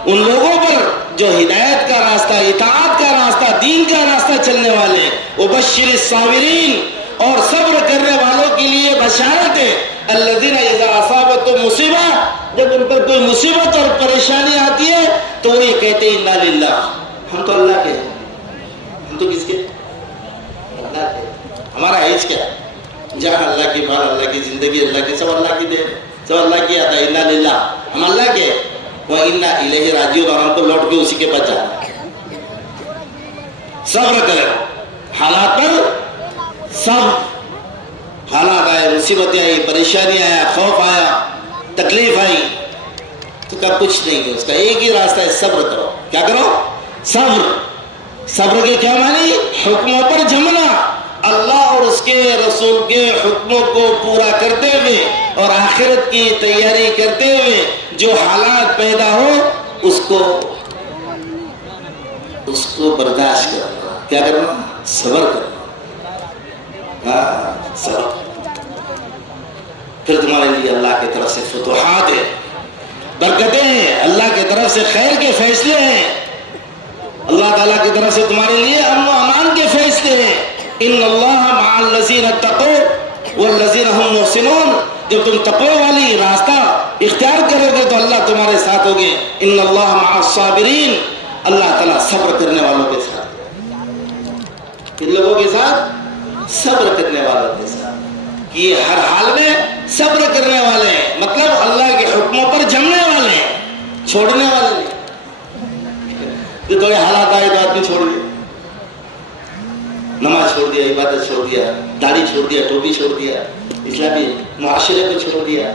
ان لوگوں پر جو ہدایت کا راستہ، اطاعت کا راستہ، دین کا راستہ چلنے والے. وبشر الصابرین، اور صبر کرنے والوں کے لیے بشارت ہے. الذین اذا اصابتهم مصیبہ، جب ان پر کوئی مصیبت اور پریشانی آتی ہے تو وہ یہ کہتے ہیں انا للہ، ہم تو اللہ کے ہیں. ہم تو کس کے؟ اللہ کے. ہمارا عیش کیا؟ جہاں اللہ کی مال، اللہ کی زندگی، اللہ کی، سب اللہ کی دے، سب اللہ کی آتا ہے. انا للہ، ہم اللہ کے. وَإِنَّا إِلَيْهِ راجعون، اور ہم کو لوٹ کے اسی کے پاس جانا. صبر کرو حالات پر. سب حالات آئے، مصیبتیں آئی، پریشانی آیا، خوف آیا، تکلیف آئی، تو کا کچھ نہیں ہے. اس کا ایک ہی راستہ ہے، صبر کرو. کیا کرو؟ صبر. صبر کے کیا معنی؟ حکموں پر جمنا، اللہ اور اس کے رسول کے حکموں کو پورا کرتے ہوئے اور آخرت کی تیاری کرتے ہوئے جو حالات پیدا ہو اس کو اس کو برداشت کرنا. کیا کرنا؟ صبر کرنا. ہاں صبر. پھر تمہارے لیے اللہ کی طرف سے فتوحات ہے، برکتیں ہیں، اللہ کی طرف سے خیر کے فیصلے ہیں، اللہ تعالیٰ کی طرف سے تمہارے لیے امن و امان کے فیصلے ہیں. ان اللہ مع الذین اتقوا والذین هم محسنون. جب تم تقوی والی راستہ اختیار کرو گے تو اللہ تمہارے ساتھ ہوگے. ان اللہ مع الصابرین. اللہ تعالیٰ صبر کرنے والوں کے ساتھ. کن لوگوں کے ساتھ؟ صبر کرنے والوں کے ساتھ. یہ ہر حال میں صبر کرنے والے ہیں، مطلب اللہ کے حکموں پر جمنے والے ہیں، چھوڑنے والے نہیں. جو تھوڑے حالات آئے تو آدمی چھوڑ دیا، نماز چھوڑ دیا، عبادت چھوڑ دیا، داڑھی چھوڑ دیا، ٹوپی چھوڑ دیا، اسلامی معاشرے کو چھوڑ دیا،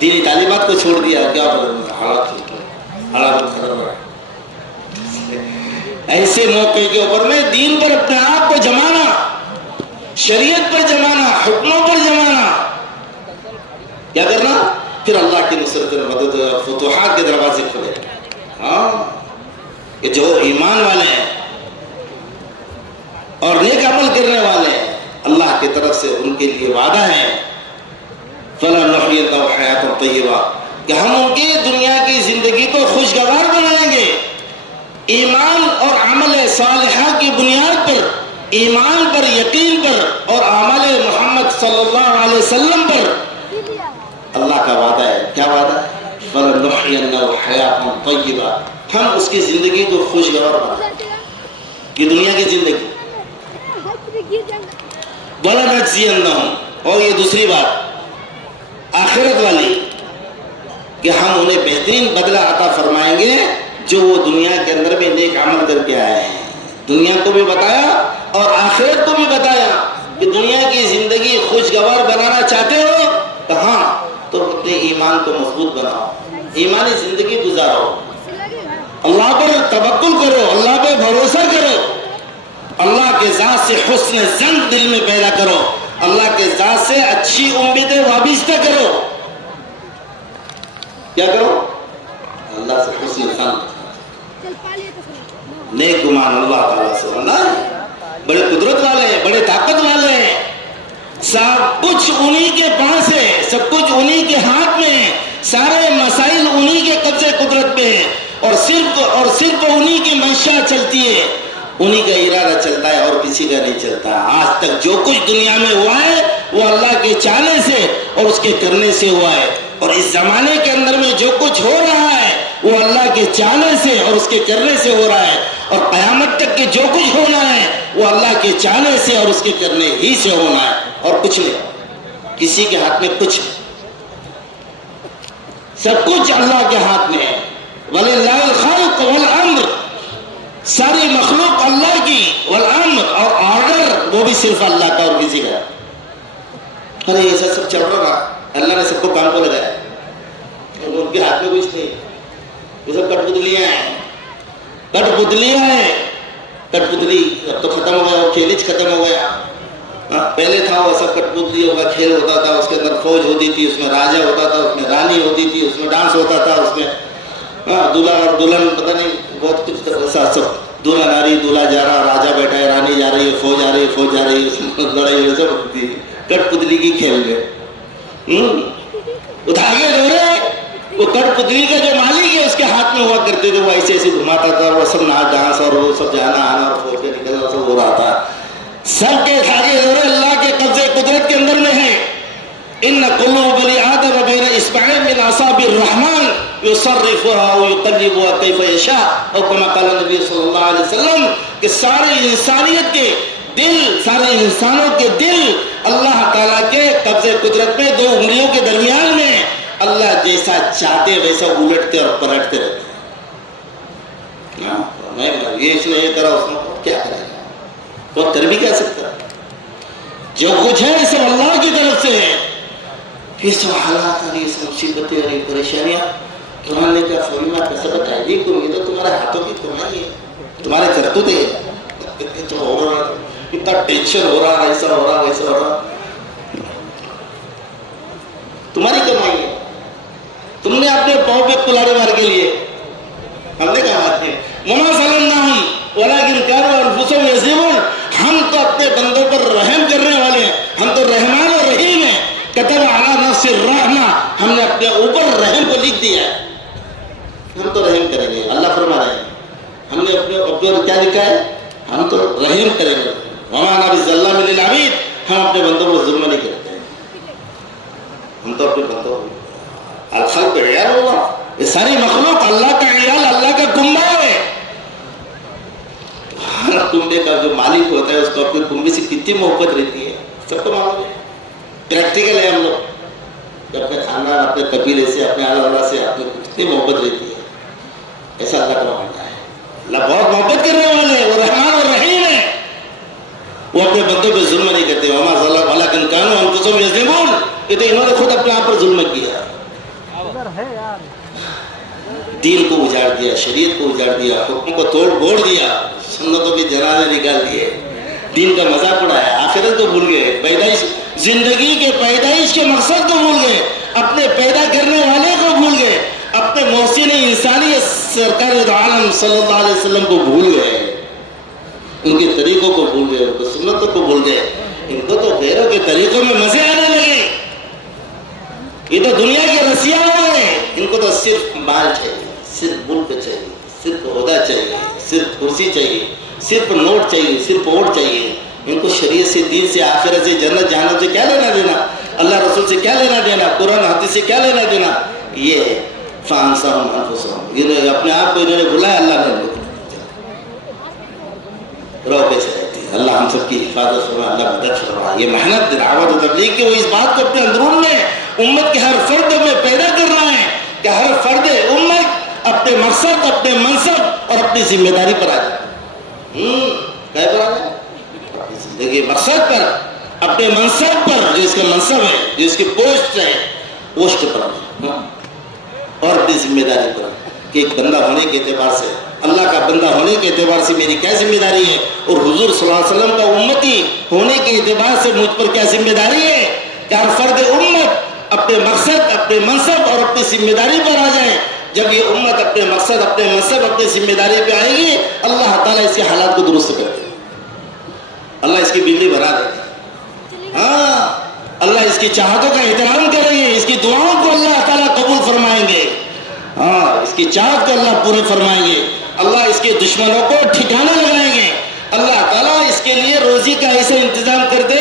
دینی تعلیمات کو چھوڑ دیا. کیا حالات خراب ہو رہا ہے. ایسے موقع کے اوپر میں دین پر اپنے آپ کو جمانا، شریعت پر جمانا، حکموں پر جمانا. کیا کرنا؟ پھر اللہ کی نصرت اور مدد اور فتوحات کے دروازے کھلے. ہاں کہ جو ایمان والے ہیں اور نیک عمل کرنے والے ہیں، اللہ کی طرف سے ان کے لیے وعدہ ہے فَلَنُحْيِيَنَّهُمْ حَيَاةً طَيِّبَةً کہ ہم ان کی دنیا کی زندگی کو خوشگوار بنائیں گے. ایمان اور عمل صالحہ کی بنیاد پر، ایمان پر، یقین پر اور اعمال محمد صلی اللہ علیہ وسلم پر اللہ کا وعدہ ہے. کیا وعدہ ہے؟ فَلَنُحْيِيَنَّهُمْ حَيَاةً طَيِّبَةً. ہم اس کی زندگی کو خوشگوار بنائیں گے. یہ دنیا کی زندگی. وَلَنَجْزِيَنَّهُمْ. اور یہ دوسری بات آخرت والی کہ ہم انہیں بہترین بدلہ عطا فرمائیں گے جو وہ دنیا کے اندر میں نیک عمل کر کے آئے ہیں. دنیا کو بھی بتایا اور آخرت کو بھی بتایا کہ دنیا کی زندگی خوشگوار بنانا چاہتے ہو تو ہاں تو اپنے ایمان کو مضبوط بناؤ، ایمانی زندگی گزارو، اللہ پر توکل کرو، اللہ پہ بھروسہ کرو، اللہ کے ذات سے حسن ظن دل میں پیدا کرو، اللہ کے ذات سے اچھی امیدیں وابستہ کرو. کیا کرو؟ اللہ سے حسن ظن، نیک گمان اللہ تعالیٰ سے. اللہ بڑے قدرت والے ہیں، بڑے طاقت والے ہیں، سب کچھ انہی کے پاس ہے، سب کچھ انہی کے ہاتھ میں ہے، سارے مسائل انہی کے قبضے قدرت پہ ہیں اور صرف انہی کی منشا چلتی ہے، انہی کا ارادہ چلتا ہے اور کسی کا نہیں چلتا. آج تک جو کچھ دنیا میں ہوا ہے وہ اللہ کے چاہنے سے اور اس کے کرنے سے ہوا ہے، اور اس زمانے کے اندر میں جو کچھ ہو رہا ہے وہ اللہ کے چاہنے سے اور اس کے کرنے سے ہو رہا ہے، اور قیامت تک کے جو کچھ ہونا ہے وہ اللہ کے چاہنے سے اور اس کے کرنے ہی سے ہونا ہے، اور کچھ نہیں، کسی کے ہاتھ میں کچھ نہیں. سب کچھ اللہ کے ہاتھ میں ہے. وَلِلَّهِ الْخَلْقُ وَالْأَمْرُ. ساری مخلوق اللہ کی، والامر اور آرڈر وہ بھی صرف اللہ کا اور کسی کا. ارے ایسا سب چل رہا، اللہ نے سب کو کام کو لگایا، ان کے ہاتھ میں کچھ نہیں. یہ سب کٹ پتلیاں ہیں، کٹ پتلیاں ہیں. کٹ پتلی اب تو ختم ہو گیا، کھیل ختم ہو گیا. پہلے تھا وہ سب کٹ پتلیوں کا کھیل ہوتا تھا، اس کے اندر فوج ہوتی تھی، اس میں راجا ہوتا تھا، اس میں رانی ہوتی تھی، اس میں ڈانس ہوتا تھا، اس میں دولہا اور دلہن پتہ نہیں بہت کچھ ساتھ سب، دولہا ناری، دولہا جا رہا، راجا بیٹھا ہے، رانی جا رہی ہے، فوج آ رہی ہے، فوج جا رہی ہے، لڑائی ہو سب ہوتی تھی. کٹ پتلی کی کھیل گئے. اٹھا کے ڈورے وہ کٹ پتلی کا جو مالک ہے اس کے ہاتھ میں ہوا کرتے تھے، وہ ایسے ایسے گھماتا تھا، وہ سب ناچ ڈانس اور وہ سب جانا آنا اور فوج کے نکلنا سب ہو رہا تھا. سب کے دھاگے دورے اللہ کے قبضے قدرت کے اندر میں ہیں. ان قلوب بنی آدم بین اصبعین من اصابع الرحمن یصرفها ویقلبها کیف یشاء، اور کما قال نبی صلی اللہ علیہ وسلم کہ سارے انسانیت کے دل، سارے انسانوں کے دل اللہ تعالیٰ کے قبضے قدرت میں دو انگلیوں کے درمیان میں، اللہ جیسا چاہتے ویسا الٹتے اور پلٹتے رہتے ہیں. یہ اس نے یہ کرا، اس نے کیا کرے گا، وہ کر بھی کیا سکتا ہے. جو کچھ ہے سب اللہ کی طرف سے ہے. یہ سب حالات اور یہ سب مصیبتیں اور یہ پریشانیاں قرآن نے کیا فرمایا، کیسے بتایا؟ یہ تو تمہارے ہاتھوں کی کمائی ہے، تمہارے کرتوت ہے. اتنا ٹینشن ہو رہا، ایسا ہو رہا، ویسا ہو رہا، تمہاری کمائی ہے. تم نے اپنے پاؤں پہ کلاڑے مار کے لیے، ہم نے کہا وما ظلمناہم لکھ دیا ہے، ہم تو رحم کریں گے. اللہ فرما رہے ہیں ہم نے اپنے اوپر کیا لکھا ہے؟ ہم تو رحم کریں گے. وما انا بظلام للعبید، ہم اپنے بندوں پر ظلم نہیں کرتے. ہم تو اپنے بندوں الخلق عیال اللہ، یہ ساری مخلوق اللہ کا عیال، اللہ کا کنبہ ہے. ہر کنبے کا جو مالک ہوتا ہے اس کو اپنے کنبے سے کتنی محبت رہتی ہے، سب کو معلوم ہے. پریکٹیکل ہے ہم لوگ کہ اپنے خاندان، اپنے قبیلے سے، اپنے آل اللہ سے اپنے کتنی محبت رہتی ہے. ایسا اللہ کا معاملہ ہے. اللہ بہت محبت کرنے والے ہیں، وہ رحمان اور رحیم ہے. وہ اپنے بندوں پہ ظلم نہیں کرتے. وما ظلم ولکن کانوا انفسهم یظلمون، یہ تو انہوں نے خود اپنے آپ پر ظلم کیا. دین کو اجاڑ دیا، شریعت کو اجاڑ دیا، حکم کو توڑ پھوڑ دیا، سنتوں کے جنازے نکال دیے، دین کا مذاق اڑایا، آخرت کو بھول گئے، پیدائش، زندگی کے پیدائش کے مقصد کو بھول گئے، اپنے پیدا کرنے والے کو بھول گئے، اپنے محسن انسانیت سرکار دو عالم صلی اللہ علیہ وسلم کو بھول گئے، ان کے طریقوں کو بھول گئے، ان کو سنتوں کو بھول گئے. ان کو تو غیروں کے طریقوں میں مزے آنے لگے. یہ تو دنیا کے رسیا ہوئے ہیں. ان کو تو صرف مال چاہیے، صرف ملک چاہیے، صرف عہدہ چاہیے، صرف کرسی چاہیے، صرف نوٹ چاہیے، صرف ووٹ چاہیے. ان کو شریعت سے، دین سے، آخرت سے، جنت جہنم سے کیا لینا دینا؟ اللہ رسول سے کیا لینا دینا؟ قرآن حدیث سے کیا لینا دینا؟ یہ ہے فانساہم انفسہم، انہوں نے اپنے آپ کو انہوں نے بلایا، اللہ نے رو کیسے رہتی ہے. اللہ ہم سب کی حفاظت فرمائے، اللہ مدد فرمائے. یہ محنت دعوت و تبلیغ کی، وہ اس بات کو اپنے اندرون میں امت کے ہر فرد میں پیدا کرنا ہے کہ ہر فرد امت اپنے مقصد، اپنے منصب اور اپنی ذمہ داری پر آ جائے. کیا پر آ جائے؟ اپنی زندگی مقصد پر، اپنے منصب پر، جو اس کا منصب ہے، جو اس کی پوسٹ ہے، پوسٹ پر اور اپنی ذمہ داری پر، کہ ایک بندہ ہونے کے اعتبار سے، اللہ کا بندہ ہونے کے اعتبار سے میری کیا ذمہ داری ہے، اور حضور صلی اللہ علیہ وسلم کا امتی ہونے کے اعتبار سے مجھ پر کیا ذمہ داری ہے کہ ہر فرد امت اپنے مقصد، اپنے منصب اور اپنی ذمہ داری پر آ جائے. جب یہ امت اپنے مقصد، اپنے منصب، اپنی ذمہ داری پہ آئے گی، اللہ تعالیٰ اس کے حالات کو درست کر دے، اللہ اس کی بگڑی بنا دے. ہاں، اللہ اس کی چاہتوں کا احترام کریں گے، اس کی دعاؤں کو اللہ تعالیٰ قبول فرمائیں گے. ہاں، اس کی چاہت کو اللہ پورے فرمائیں گے. اللہ اس کے دشمنوں کو ٹھکانہ لگائیں گے. اللہ تعالیٰ اس کے لیے روزی کا ایسا انتظام کر دے،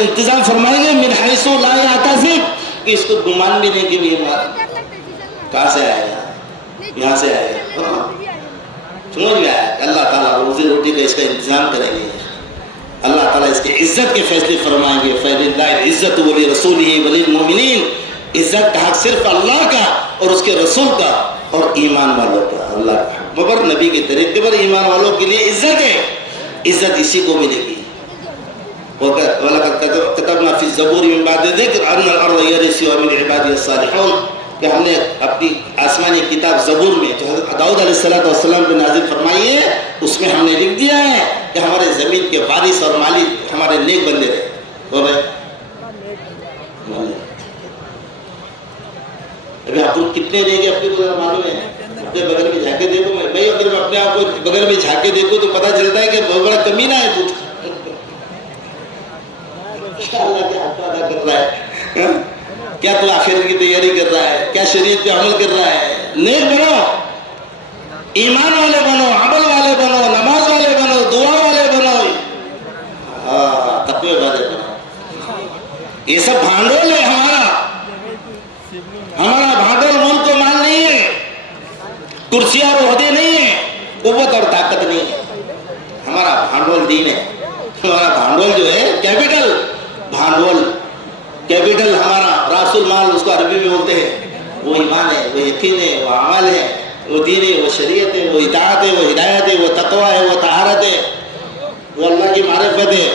انتظام فرمائیں گے من حیث لا یحتسب، کہ اس کو گمان بھی نہیں کہ یہ کہاں سے آئے گا، یہاں سے آئے گا. سمجھ میں آیا؟ اللہ تعالیٰ روزی روٹی کا اس کا انتظام کریں گے. اللہ تعالیٰ اس کی عزت کے فیصلے فرمائیں گے. فَلِلَّهِ الْعِزَّةُ وَلِرَسُولِهِ وَلِلْمُؤْمِنِينَ، عزت کا حق صرف اللہ کا اور اس کے رسول کا اور ایمان والوں کا، اللہ کا. مگر نبی کے طریقے پر ایمان والوں کے لیے عزت ہے، عزت اسی کو ملے گی. وَلَقَدْ كَتَبْنَا فِي الزَّبُورِ مِن بَعْدِ الذِّكْرِ أَنَّ الْأَرْضَ يَرِثُهَا مِنْ عِبَادِيَ الصَّالِحُونَ، کہ ہم نے اپنی آسمانی کتاب زبور میں جو حضرت داؤد علیہ السلام پہ نازل فرمائی ہے، اس میں ہم نے لکھ دیا ہے کہ ہمارے زمین کے وارث اور مالک ہمارے نیک بندے رہے. کون ہے؟ ابھی آپ لوگ کتنے دیں گے اپنے کو معلوم ہے؟ اپنے بغل میں جھانکے دیکھو. بھائی اگر میں اپنے آپ کو بغل میں جھانکے دیکھوں تو پتہ چلتا ہے کہ بہت بڑا کمینہ ہے تو. اللہ کے حق ادا کر رہا ہے، کیا تو آخرت کی تیاری کر رہا ہے، کیا شریعت پہ عمل کر رہا ہے. نیک بنو، ایمان والے بنو، عمل والے بنو، نماز والے بنو، دعا والے بنو، تقوی والے بنو. یہ سب بھانڈول ہے ہمارا بھانڈول ملک کو مال نہیں ہے، کرسیاں اور عہدے نہیں ہیں، قوت اور طاقت نہیں ہے. ہمارا بھانڈول دین ہے. ہمارا بھانڈول جو ہے کیپٹل، بھانڈول کیپٹل ہمارا راس المال اس کو عربی میں بولتے ہیں، وہ ایمان ہے، وہ یقین ہے، وہ عمل ہے، وہ دین ہے، وہ شریعت ہے، وہ اطاعت ہے، وہ ہدایت ہے، وہ تقوی ہے، وہ طہارت ہے، وہ اللہ کی معرفت ہے،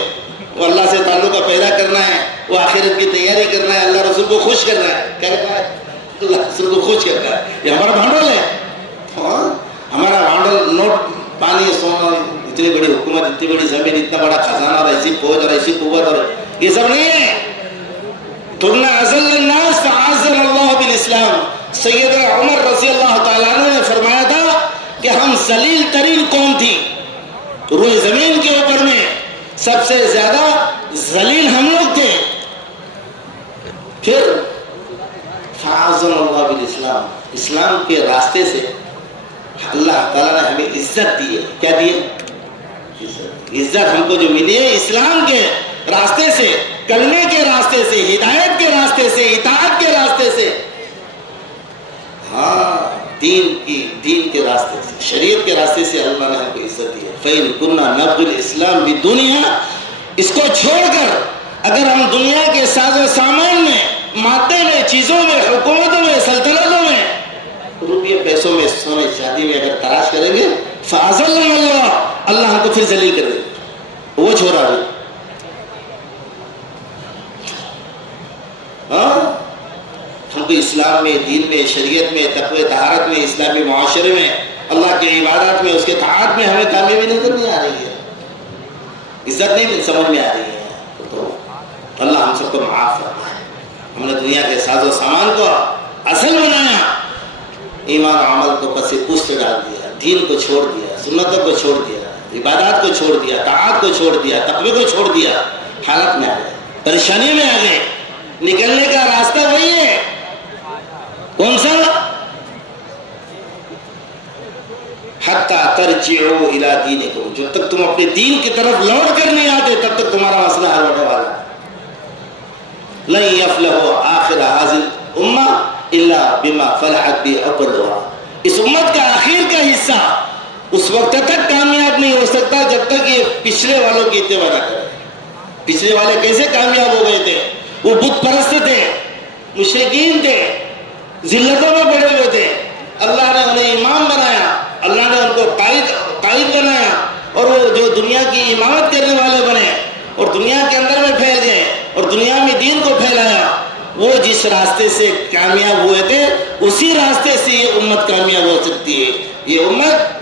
وہ اللہ سے تعلق پیدا کرنا ہے، وہ آخرت کی تیاری کرنا ہے، اللہ رسول کو خوش کرنا ہے. کیا کرنا ہے؟ اللہ رسول کو خوش کرنا ہے. یہ ہمارا بھانڈول ہے. ہمارا بھانڈول نوٹ، پانی، سونا، اتنی بڑی حکومت، اتنی بڑی زمین، اتنا بڑا خزانہ اور ایسی فوج اور ایسی قوت اور یہ سب نہیں ہے. تُرْنَا أَذَلَّ النَّاسِ فَعَزَّنَ اللَّهُ بِالْإِسْلَامِ. سیدنا عمر رضی اللہ تعالیٰ عنہ نے فرمایا تھا کہ ہم ذلیل ترین قوم تھی روئے زمین کے اوپر میں، سب سے زیادہ ذلیل ہم لوگ تھے. پھر فَعَزَّنَ اللَّهُ بِالْإِسْلَامِ، اسلام کے راستے سے اللہ تعالیٰ نے ہمیں عزت دی ہے. کیا دی ہے؟ عزت ہم کو جو ملی ہے اسلام کے راستے سے, کلمے کے راستے سے, ہدایت کے راستے سے, اطاعت کے راستے سے, ہاں دین کے راستے سے, شریعت کے راستے سے اللہ نے ہم کو عزت دی ہے. فَإِن كُنَّا نَبْغِي الْإِسْلَامَ بِالدُّنْيَا, اس کو چھوڑ کر اگر ہم دنیا کے ساز و سامان میں, مادے میں, چیزوں میں, حکومتوں میں, سلطنتوں میں, روپیے پیسوں میں, سونے چاندی میں اگر تلاش کریں گے, فَأَذَلَّنَا اللَّهُ, اللہ ہم کو پھر ذلیل کر دے گا. وہ چھوڑا بھی ہم کو اسلام میں, دین میں, شریعت میں, تقوی طہارت میں, اسلامی معاشرے میں, اللہ کی عبادات میں, اس کے طاعت میں ہمیں کامیابی نظر نہیں آ رہی ہے, عزت نہیں سمجھ میں آ رہی ہے. تو اللہ ہم سب کو معاف فرمائے. ہم نے دنیا کے ساز و سامان کو اصل بنایا, ایمان و عمل کو پس پوچھ سے ڈال دیا, دین کو چھوڑ دیا, سنتوں کو چھوڑ دیا, عبادات کو چھوڑ دیا, طاعت کو چھوڑ دیا, تقوی کو چھوڑ دیا, حالت میں آ گئے, پریشانی میں آ گئے. نکلنے کا راستہ وہی ہے, کون سا؟ حتیٰ ترجعوا الی دینکم, جب تک تم اپنے دین کی طرف لوٹ کر نہیں آتے تب تک تمہارا مسئلہ حل ہونے والا ہے. لن یفلح آخر هذه الامہ الا بما فلحت به اولها, اس امت کا آخر کا حصہ اس وقت تک کامیاب نہیں ہو سکتا جب تک یہ پچھلے والوں کی اتباع نہ کرے. پچھلے والے کیسے کامیاب ہو گئے تھے؟ وہ بت پرست تھے, مشرکین تھے, ذلتوں میں پڑے ہوئے تھے. اللہ نے انہیں امام بنایا, اللہ نے ان کو قائد بنایا, اور وہ جو دنیا کی امامت کرنے والے بنے اور دنیا کے اندر میں پھیل گئے اور دنیا میں دین کو پھیلایا. وہ جس راستے سے کامیاب ہوئے تھے اسی راستے سے یہ امت کامیاب ہو سکتی ہے. یہ امت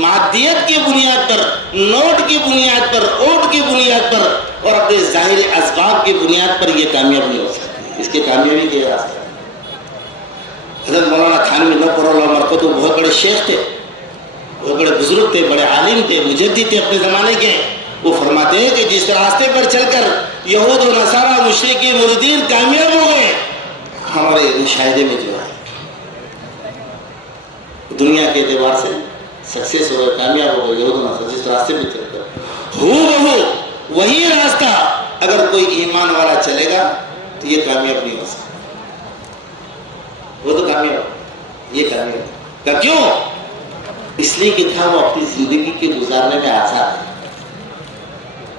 مادیت کی بنیاد پر, نوٹ کی بنیاد پر, اوٹ کی بنیاد پر اور اپنے ظاہری اسباب کی بنیاد پر یہ کامیاب نہیں ہو سکتی. اس کی کامیابی کے راستے حضرت مولانا تھانوی نور اللہ مرکز تو بہت بڑے شیخ تھے, بہت بڑے بزرگ تھے, بڑے عالم تھے, مجدد تھے اپنے زمانے کے. وہ فرماتے ہیں کہ جس راستے پر چل کر یہود و نصارہ, مشرکین, مردین کامیاب ہو گئے, ہمارے مشاہدے میں جو ہے دنیا کے اعتبار سے سکسیس ہو گئے, کامیاب ہو گئے یہود و نصارہ جس راستے پہ چل کر. ہو بہو وہی راستہ اگر کوئی ایمان والا چلے گا تو یہ کامیاب نہیں ہو سکتا. وہ تو کامیاب, یہ کامیاب کا کیوں؟ اس لیے کہ تھا وہ اپنی زندگی کے گزارنے میں آزاد ہے,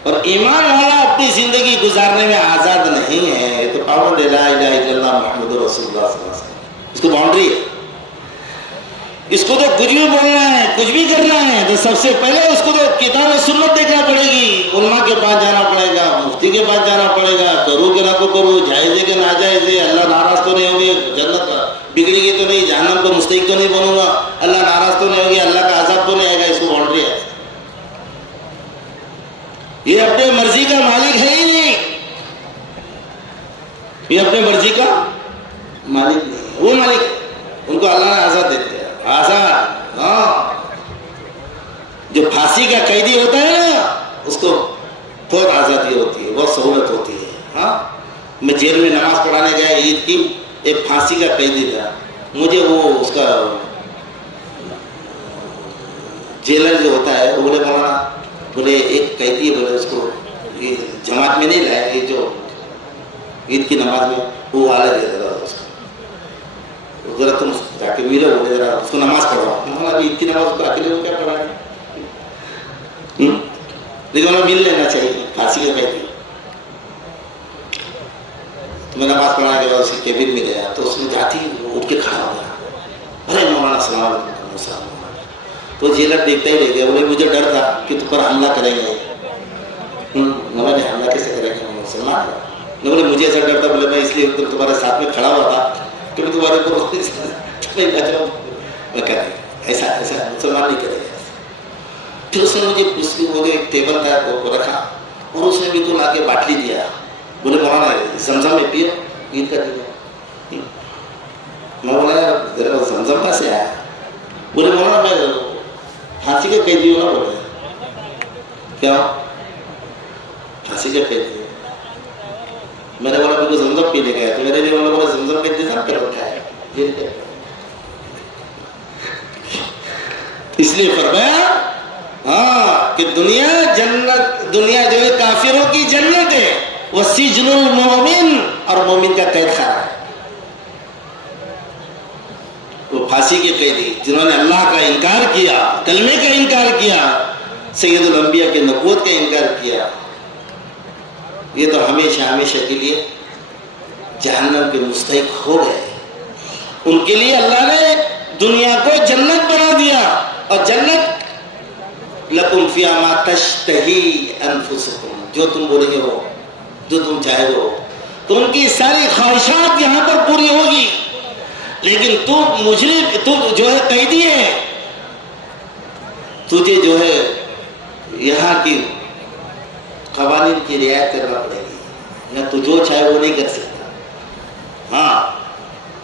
اور ایمان والا اپنی زندگی گزارنے میں آزاد نہیں ہے. یہ تو پابند لا الہ الا اللہ محمد رسول اللہ صلی اللہ علیہ وسلم, اس کو باؤنڈری ہے, اس کو تو کچھ بھی بولنا ہے, کچھ بھی کرنا ہے تو سب سے پہلے اس کو تو کتاب و سنت دیکھنا پڑے گی, علماء کے پاس جانا پڑے گا, مفتی کے پاس جانا پڑے گا, کرو کہ نہ کو کرو, جائز ہے کہ ناجائز ہے, اللہ ناراض تو نہیں ہوگی, جنت بگڑے گی تو نہیں, جہنم کو مستحق تو نہیں بنوں گا, اللہ ناراض تو نہیں ہوگی, اللہ کا عذاب تو نہیں آئے گا. اس کو باؤنڈری ہے. یہ اپنے مرضی کا مالک ہے ہی نہیں, یہ اپنے مرضی کا مالک نہیں, وہ مالک ان کو اللہ نے آزاد دیتے ہیں. آزاد, ہاں, جو پھانسی کا قیدی ہوتا ہے نا اس کو بہت آزادی ہوتی ہے, بہت سہولت ہوتی ہے. ہاں, میں جیل میں نماز پڑھانے گیا عید کی, ایک پھانسی کا قیدی تھا, مجھے وہ اس کا جیلر جو ہوتا ہے وہ بولے مولانا, بولے ایک قیدی ہے, بولے اس کو یہ جماعت میں نہیں لائے, یہ جو عید کی نماز میں وہ والا دیتا تھا اس کو, ذرا تم جا کے ملو, بولے ذرا اس کو نماز پڑھاؤ. عید کی نماز کو اکیلے کو کیا پڑھائیں, لیکن انہیں مل لینا چاہیے پھانسی کا قیدی. تو میں نماز پڑھانے کے بعد اس کے کیبن میں گیا تو اس میں جاتی اٹھ کے کھڑا ہو گیا, ارے مولانا السلام علیکم. تو جیلر دیکھتا ہی رہ گیا, بولے مجھے ڈر تھا کہ تم پر حملہ کریں گے. میں نے حملہ کیسے کریں گے, مسلمان. میں بولے مجھے ایسا ڈر تھا, بولے میں اس لیے تمہارے ساتھ میں کھڑا ہوا تھا کہ میں تمہارے کو میں کریں ایسا مسلمان نہیں کرے گا. پھر اس نے مجھے وہ جو ایک ٹیبل تھا وہ رکھا اور اس نے بھی تو لا کے باٹلی دیا, بولے مولانا زمزم میں پیو, عید کا دیا. میں بولا یار زمزم کہاں سے آیا, بولے مولانا میں پھانسی کا قیدی ہوں نا. بولے کیا پھانسی کا قیدی؟ میں نے بولا بالکل زمزم پینے گیا تو میرے لیے بولا زمزم کا انتظام کر رکھا ہے. اس لیے فرمایا ہاں کہ دنیا جو ہے کافروں کی جنت ہے، وہ سجن المومن، اور مومن کا قید خانہ ہے۔ وہ پھانسی کے قیدی جنہوں نے اللہ کا انکار کیا، کلمے کا انکار کیا، سید الانبیاء کے نبوت کا انکار کیا، یہ تو ہمیشہ ہمیشہ کے لیے جہنم کے مستحق ہو گئے۔ ان کے لیے اللہ نے دنیا کو جنت بنا دیا، اور جنت لکم فیہا ما تشتہی انفسکم، جو تم بولیں گے ہو، جو تم چاہے ہو، تو ان کی ساری خواہشات یہاں پر پوری ہوگی۔ لیکن تو مجرم، تو جو ہے قیدی ہے، تجھے جو ہے یہاں کی قوانین کی رعایت کرنا پڑے گی، یا تو جو چاہے وہ نہیں کر سکتا۔ ہاں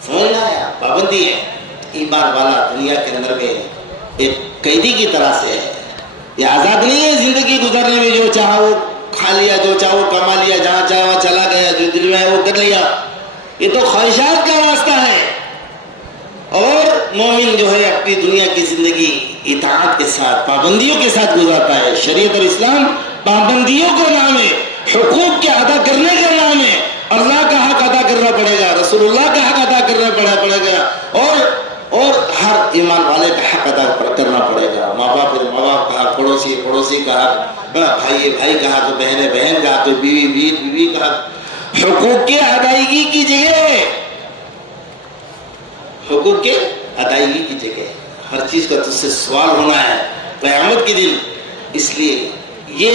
سمجھنا ہے، پابندی ہے۔ ایمان والا دنیا کے اندر میں ایک قیدی کی طرح سے ہے، یہ آزاد نہیں ہے زندگی گزارنے میں، جو چاہا وہ کھا لیا، جو چاہا وہ کما لیا، جہاں چاہا وہاں چلا گیا، جو دل میں ہے وہ کر لیا، یہ تو خواہشات کا راستہ ہے۔ اور مومن جو ہے اپنی دنیا کی زندگی اطاعت کے ساتھ، پابندیوں کے ساتھ گزارتا ہے۔ شریعت اور اسلام پابندیوں کا نام ہے، حقوق کے ادا کرنے کا نام ہے۔ اللہ کا حق ادا کرنا پڑے گا، رسول اللہ کا حق ادا کرنا پڑے گا، اور ہر ایمان والے کا حق ادا کرنا پڑے گا۔ ماں باپ کا حق، پڑوسی کا حق، بھائی کا حق، بہن کا حق، بیوی کا حق، حقوق کی ادائیگی کی جگہ ہے، حقوق کے ادائیگی کی جگہ ہے۔ ہر چیز کا تجھ سے سوال ہونا ہے قیامت کے دن۔ اس لیے یہ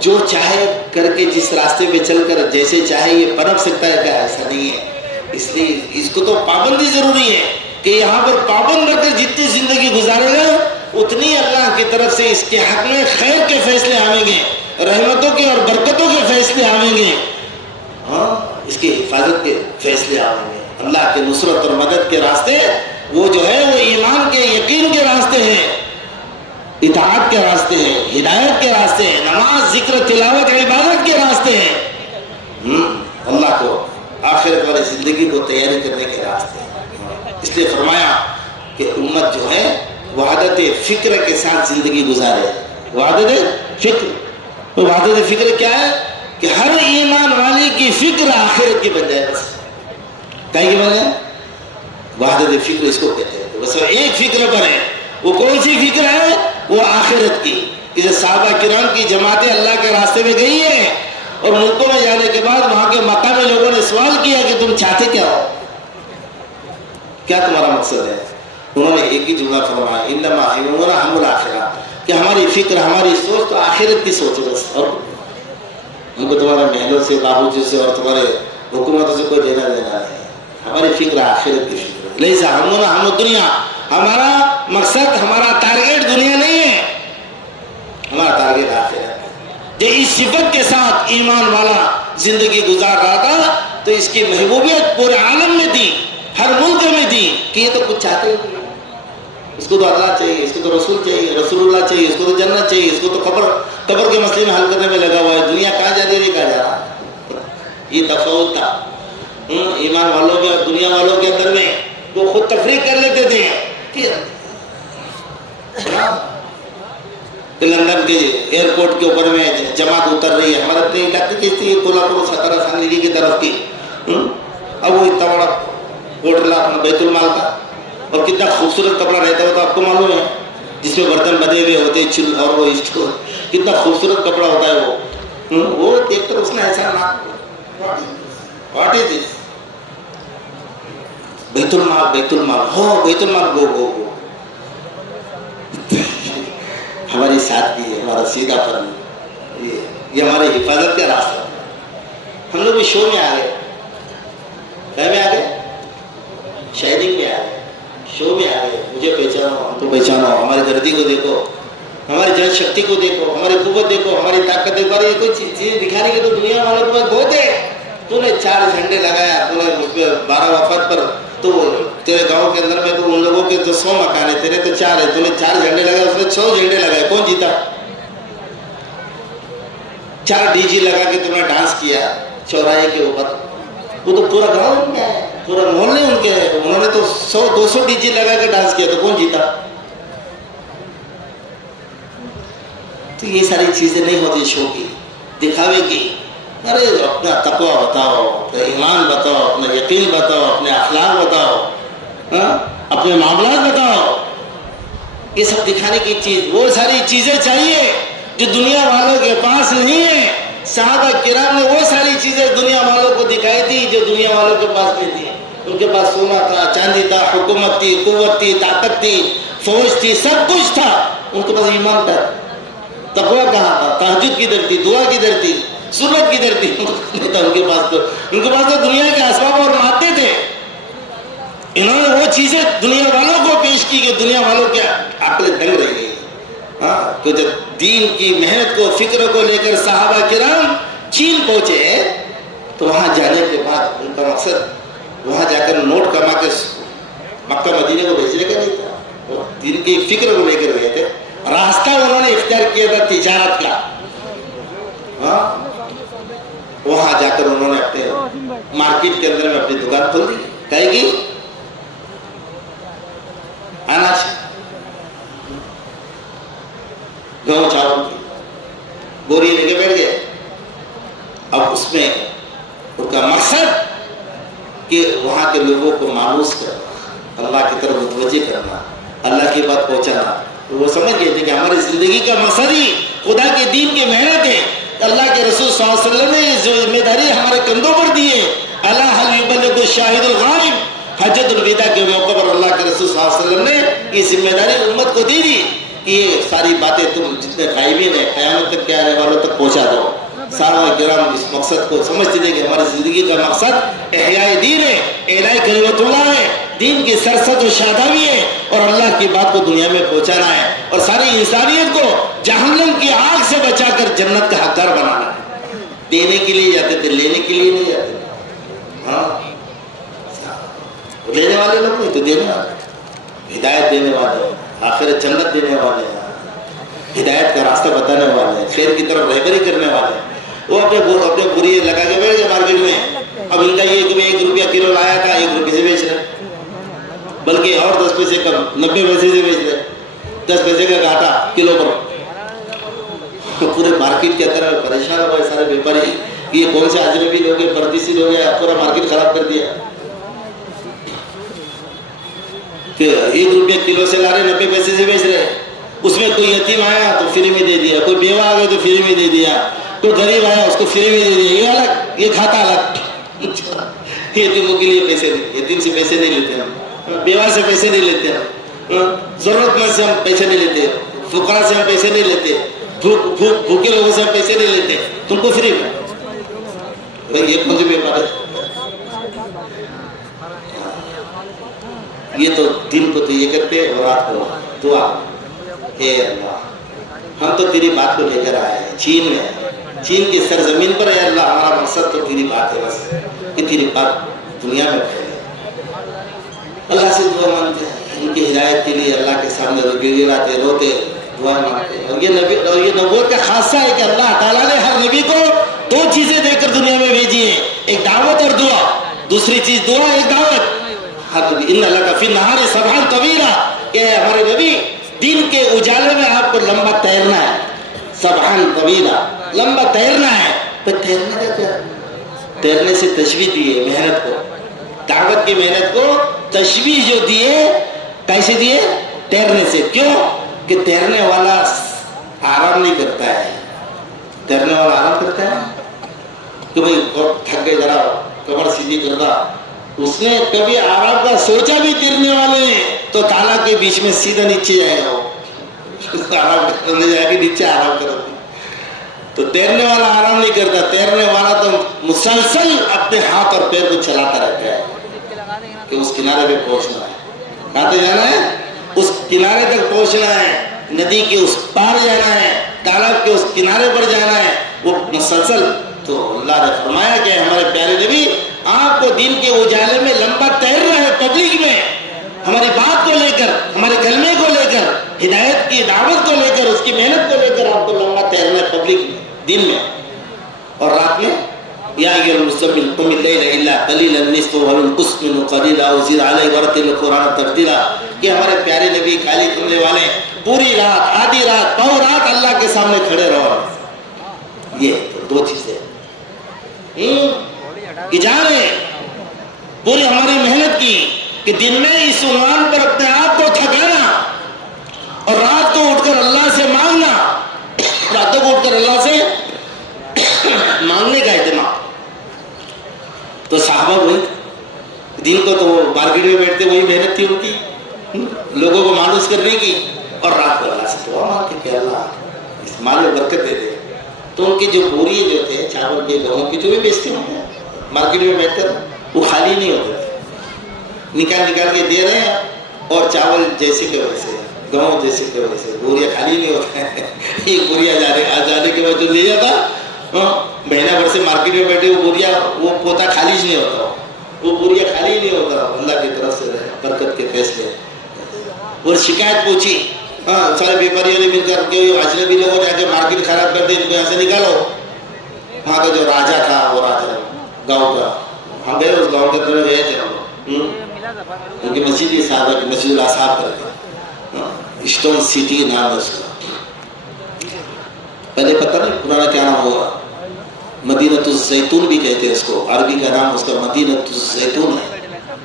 جو چاہے کر کے، جس راستے پہ چل کر جیسے چاہے یہ پنپ سکتا ہے، کیا ایسا نہیں ہے؟ اس لیے اس کو تو پابندی ضروری ہے کہ یہاں پر پابند رہ کر جتنی زندگی گزارے گا، اتنی اللہ کی طرف سے اس کے حق میں خیر کے فیصلے آئیں گے، رحمتوں کے اور برکتوں کے فیصلے آئیں گے، ہاں اس کی حفاظت کے فیصلے آئیں گے۔ اللہ کے نصرت اور مدد کے راستے وہ جو ہے وہ ایمان کے، یقین کے راستے ہیں، اطاعت کے راستے ہیں، ہدایت کے راستے ہیں، نماز، ذکر، تلاوت، عبادت کے راستے ہیں، اللہ کو آخرت والی زندگی کو تیاری کرنے کے راستے ہیں۔ اس لیے فرمایا کہ امت جو ہے وحدت فکر کے ساتھ زندگی گزارے۔ وحدت فکر کیا ہے؟ کہ ہر ایمان والے کی فکر آخرت کی بن جائے، بس کہیں کی بن جائے، وحدت فکر اس کو کہتے ہیں۔ بس ایک فکر پر ہے، وہ کون سی فکر ہے؟ وہ آخرت کی۔ کہ صحابہ کرام کی جماعتیں اللہ کے راستے میں گئی ہیں، اور ملکوں میں جانے کے بعد وہاں کے مقامی لوگوں نے سوال کیا کہ تم چاہتے کیا ہو، کیا تمہارا مقصد ہے؟ انہوں نے ایک ہی جملہ فرمایا، انما ہمنا ہم الآخرہ، کہ ہماری فکر، ہماری سوچ تو آخرت کی سوچ ہے بس، اور ہم کو تمہارے محلوں سے، بابوجی سے اور تمہارے حکومتوں سے کوئی لینا دینا نہیں، ہماری فکر آخرت کی فکر ہے۔ لیسا ہمنا ہم الدنیا، ہمارا مقصد، ہمارا ٹارگیٹ دنیا نہیں ہے، ہمارا ٹارگیٹ آخرت ہے۔ جو اس صفت کے ساتھ ایمان والا زندگی گزار رہا تھا تو اس کی محبوبیت پورے عالم میں تھی، ہر ملک میں تھی، کہ یہ تو کچھ چاہتے ہی نہیں، اس کو تو اللہ چاہیے، اس کو تو رسول چاہیے، رسول اللہ چاہیے، اس کو تو جنت چاہیے، اس کو تو قبر کے مسئلے میں حل کرنے میں لگا ہوا ہے، دنیا کہاں جا رہی ہے، کہاں جا رہا۔ یہ تفاوت تھا ایمان والوں کے اور دنیا والوں کے اندر میں۔ وہ خود تفریق کر لیتے تھے کہ لندن کے ایئرپورٹ کے اوپر میں جماعت اتر رہی ہے، ہمارے اپنے علاقے کی تھی، کولہاپور، ستارا، سنگلی کی طرف کی، اب وہ اتنا بڑا ہوٹل اپنا بیت المال کا، اور کتنا خوبصورت کپڑا رہتا ہوتا آپ کو معلوم ہے، جس میں برتن بدے ہوئے ہوتے چل، اور وہ کتنا خوبصورت کپڑا ہوتا ہے وہ دیکھ کر اس نے ایسا نہ، واٹ از دس؟ بیت المال ہو، بیت المال گو ہماری ساتھ بھی ہے، ہمارا سیدھا فرم، یہ ہماری حفاظت کا راستہ۔ ہم لوگ بھی شو میں آ گئے، میں آ گئے، شاعری میں آ گئے، شو میں آ گئے، مجھے پہچانو، ہم کو پہچانو، ہماری دردی کو دیکھو، ہماری جن شکتی کو دیکھو، ہماری قوت دیکھو، ہماری طاقت دیکھو۔ یہ کوئی چیز دکھانے کی تو دنیا والوں کے پاس بہت ہے۔ تو نے 4 جھنڈے لگایا، تو نے اس پہ 12 وفد پر، تو تیرے گاؤں کے اندر میں تو ان لوگوں کے تو 100 مکان ہے، تیرے تو 4 ہے، تو نے 4 جھنڈے لگائے، اس نے 100 جھنڈے لگائے، کون جیتا؟ 4 ڈی جی لگا کے تم نے ڈانس کیا چوراہے کے اوپر، وہ تو پورا گاؤں ان کا ہے، پورا محلے ان کے ہے، انہوں نے تو 100-200 ڈی جی لگا کے ڈانس کیا، تو کون جیتا؟ تو یہ ساری چیزیں نہیں ہوتی شو کی، دکھاوے کی. ارے اپنا تقوی بتاؤ، اپنا ایمان بتاؤ، اپنا یقین بتاؤ، اپنے اخلاق بتاؤ، اپنے معاملات بتاؤ. یہ سب دکھانے کی چیز، وہ ساری چیزیں چاہیے جو دنیا والوں کے پاس نہیں ہے. صحابہ کرام نے وہ ساری چیزیں دنیا والوں کو دکھائی تھی جو دنیا والوں کے پاس نہیں تھی. ان کے پاس سونا تھا، چاندی تھا، حکومت تھی، قوت تھی، طاقت تھی، فوج تھی، سب کچھ تھا. ان کے پاس ایمان تھا. تقوی کہاں تھا؟ تہجد کدھر تھی؟ دعا کدھر تھی؟ سنت کدھر تھی؟ نہیں تھا ان کے پاس. ان کے پاس تو دنیا کے اسباب اور مادے تھے. انہوں نے وہ چیزیں دنیا والوں کو پیش کی کہ دنیا والوں کے عقل دنگ رہ گئی. تو جب دین کی محنت کو، فکر کو لے کر صحابہ کرام چین پہنچے تو وہاں جانے کے بعد ان کا مقصد وہاں جا کر نوٹ کما کے مکہ مدینے کو بھیجنے کا نہیں تھا. وہ دین کی فکر کو لے کر گئے تھے. راستہ انہوں نے اختیار کیا تھا تجارت کا. وہاں جا کر انہوں نے اپنے مارکیٹ کے اندر میں اپنی دکان کھول دی. کہے گی اناج، گاؤں چاول کی بوری لے کے بیٹھ گئے. اب اس میں ان کا مقصد کہ وہاں کے لوگوں کو مانوس کرنا، اللہ کی طرف متوجہ کرنا، اللہ کی بات پہنچانا. وہ سمجھ گئے تھے کہ ہماری زندگی کا مقصد ہی خدا کے دین کی محنت ہے. اللہ کے رسول صلی اللہ علیہ وسلم نے جو ذمہ داری ہمارے کندھوں پر دی ہے، اللہ حل یبلغ الشاہد الغائب، حجۃ الوداع کے موقع پر اللہ کے رسول صلی اللہ علیہ وسلم نے یہ ذمہ داری امت کو دی تھی کہ یہ ساری باتیں تم جتنے غائبین ہیں قیامت تک کے آنے والوں تک پہنچا دو. صحابہ کرام اس مقصد کو سمجھتے تھے کہ ہماری زندگی کا مقصد احیاء دین ہے، اعلاء کلمت اللہ ہے، دین کی سرسد و شادابی ہے اور اللہ کی بات کو دنیا میں پہنچانا ہے اور ساری انسانیت کو جہنم کی آگ سے بچا کر جنت کا حقدار بنانا ہے. دینے کے لیے جاتے تھے، لینے کے لیے نہیں جاتے تھے. لینے والے لوگ نہیں تو دینے والے، ہدایت دینے والے، آخرت جنت دینے والے، ہدایت کا راستہ بتانے والے، خیر کی طرف رہبری کرنے والے. وہ اپنے بریے لگا کے بیٹھ گئے مارکیٹ میں. اب ان کا یہ کہ میں 1 روپیہ کلو لایا تھا 1 روپے سے بیچ رہے، بلکہ اور 10 پیسے کم 90 پیسے سے بیچ رہے، 10 پیسے کا گھاٹا کلو پر. پورے مارکیٹ کے اندر پریشان ہو گئے سارے بیپاری. یہ کون سے اجنبی لوگ ہیں، پردیسی لوگ ہیں، پورا مارکیٹ خراب کر دیا. کہ 1 روپیہ کلو سے لا رہے، 90 پیسے سے بیچ رہے. اس میں کوئی یتیم آیا تو فری میں دے دیا، کوئی بیوہ آ گیا تو فری میں دے دیا، کوئی غریب آیا اس کو فری میں دے دیا. یہ الگ، یہ کھاتا الگ. یتیموں کے لیے پیسے نہیں، یتیم سے پیسے نہیں لیتے ہم، بیوہ سے پیسے نہیں لیتے ہم، ضرورت مند سے ہم پیسے نہیں لیتے، فقراء سے ہم پیسے نہیں لیتے، بھوکے لوگوں سے ہم پیسے نہیں لیتے. تم کو فری میں بھائی یہ کون سی بیمار ہے؟ یہ تو دن کو تو یہ کرتے اور رات کو دعا، اے اللہ ہم تو تیری بات کو لے کر آئے ہیں چین میں، چین کی سرزمین پر. اے اللہ ہمارا مقصد تو تیری بات ہے، بس کہ تیری بات دنیا میں پھیلے. اللہ سے دعا مانگتے ہیں ان کی ہدایت کے لیے، اللہ کے سامنے گڑگڑاتے روتے دعا مانگتے ہیں. اور یہ نبوت کا خاصہ ہے کہ اللہ تعالیٰ نے ہر نبی کو 2 چیزیں دے کر دنیا میں بھیجی ہیں، ایک دعوت اور دعا. دوسری چیز دعا، ایک دعوت. ان لک فی النہار سبحا طویلا، کہ ہمارے نبی دین کے اجالے میں آپ کو لمبا تیرنا ہے. سبحا طویلا، لمبا تیرنا ہے. تو تیرنے کا کیا؟ تیرنے سے تشبیہ دیے محنت کو، دعوت کی محنت کو تشبیہ جو دیے، کیسے دیے؟ تیرنے سے. کیوں؟ کہ تیرنے والا آرام نہیں کرتا ہے. تیرنے والا آرام کرتا ہے کہ بھئی تھک گئے ذرا کمر سیدھی کرنا. اس نے کبھی آرام کا سوچا بھی؟ تیرنے والے تو تالا کے بیچ میں سیدھا نیچے جائے گا، وہ آرام کرنے جائے گا، نیچے آرام کرتا. تو تیرنے والا آرام نہیں کرتا. تیرنے والا تو مسلسل اپنے ہاتھ اور پیر کو چلاتا رہتا ہے کہ اس کنارے پہ پہنچنا ہے. کہاں تک جانا ہے؟ اس کنارے تک پہنچنا ہے، ندی کے اس پار جانا ہے، تالاب کے اس کنارے پر جانا ہے. وہ مسلسل. تو اللہ نے فرمایا کہ ہمارے پیارے نبی آپ کو دین کے اجالے میں لمبا تیرنا ہے، پبلک میں ہماری بات کو لے کر، ہمارے کلمے کو لے کر، ہدایت کی دعوت کو لے کر، اس کی محنت کو لے کر آپ کو لمبا تیرنا ہے پبلک میں، دن میں. اور رات میں یا ایھا المزمل قم اللیل الا قلیلا نصفه او انقص منه قلیلا او زد علیہ ورتل القرآن ترتیلا. کہ ہمارے پیارے نبی کالی کملے والے پوری رات آدھی رات پاؤ رات اللہ کے سامنے کھڑے رہو. یہ دو چیزیں کہ جانے پوری ہماری محنت کی کہ دن میں اس عنوان پر اپنے آپ کو تھکانا اور رات کو اٹھ کر اللہ سے مانگنا, راتوں کو اٹھ کر اللہ سے مانگنے کا اہتمام. تو صحابہ وہی دن کو تو وہ مارکیٹ میں بیٹھتے, وہی محنت تھی ان کی لوگوں کو مانوس کرنے کی, اور رات کو اللہ سے دعا مانگتے کہ اللہ اس مال میں برکت دے دے. تو ان کی جو بوری جو تھے چاول کے گہوں کی جو بھی بیچتے ہیں مارکیٹ میں بیٹھ کر, وہ خالی نہیں ہوتے تھے, نکال کے دے رہے ہیں. اور چاول جیسے کہ ویسے, گہوں جیسے کہ ویسے, بوریاں خالی نہیں ہوتے ہیں. ایک بوریا جانے کے بعد جو لے جاتا مہینہ بھر سے مارکیٹ میں بیٹھے, وہ بوریا وہ پوتا خالی نہیں ہوتا, وہ بوریا خالی نہیں ہوتا. اللہ کی طرف سے برکت کے فیصلے. اور شکایت پوچھی سارے بیپاریوں نے مل کر کے اجنبی لوگوں نے آگے مارکیٹ خراب کر دی, ان کو یہاں سے نکالو. وہاں کا جو راجا تھا وہ راجا گاؤں کا, ہم گئے اس گاؤں کے اندر گئے تھے ہم لوگ. ان کی مسجد ہی صاحب کی مسجد الاصحاب کرتے, اسٹون سٹی نام ہے اس کا. پہلے پتہ نہیں پرانا کیا نام ہوگا, مدینۃ الزیتون بھی کہتے ہیں اس کو, عربی کا نام اس کا مدینۃ الزیتون ہے.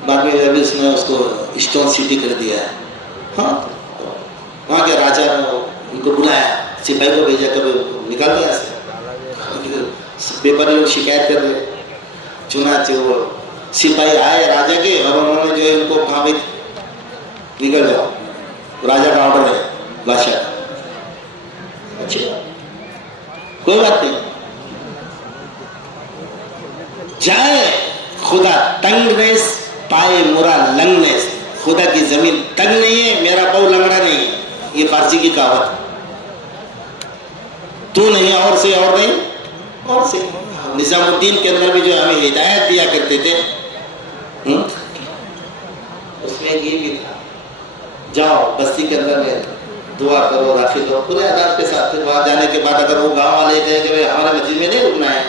بعد میں ابھی اس نے اس کو اسٹون سٹی کر دیا ہے. ہاں وہاں کے راجا نے ان کو بلایا, سپاہی کو بھیجا, کبھی نکال دیا ایسے. بیپاری لوگ شکایت کر رہے, چنانچہ وہ سپاہی آئے راجا کے, اور انہوں نے جو ہے ان کو کہا بھائی نکل جاؤ, راجا کا آرڈر ہے بادشاہ. اچھا کوئی بات نہیں, جائے خدا تنگ نیس پائے مرا لنگ نیس. خدا کی زمین تنگ نہیں ہے, میرا پاؤں لنگڑا نہیں ہے. یہ فارسی کی کہاوت. تو نہیں اور سے اور نہیں اور سے. نظام الدین کے اندر بھی جو ہمیں ہدایت دیا کرتے تھے اس میں یہ بھی تھا, جاؤ بستی کے اندر میں دعا کرو, داخل ہو پورے آداب کے ساتھ. پھر وہاں جانے کے بعد اگر وہ گاؤں والے کہیں کہ ہمارے مسجد میں نہیں رکنا ہے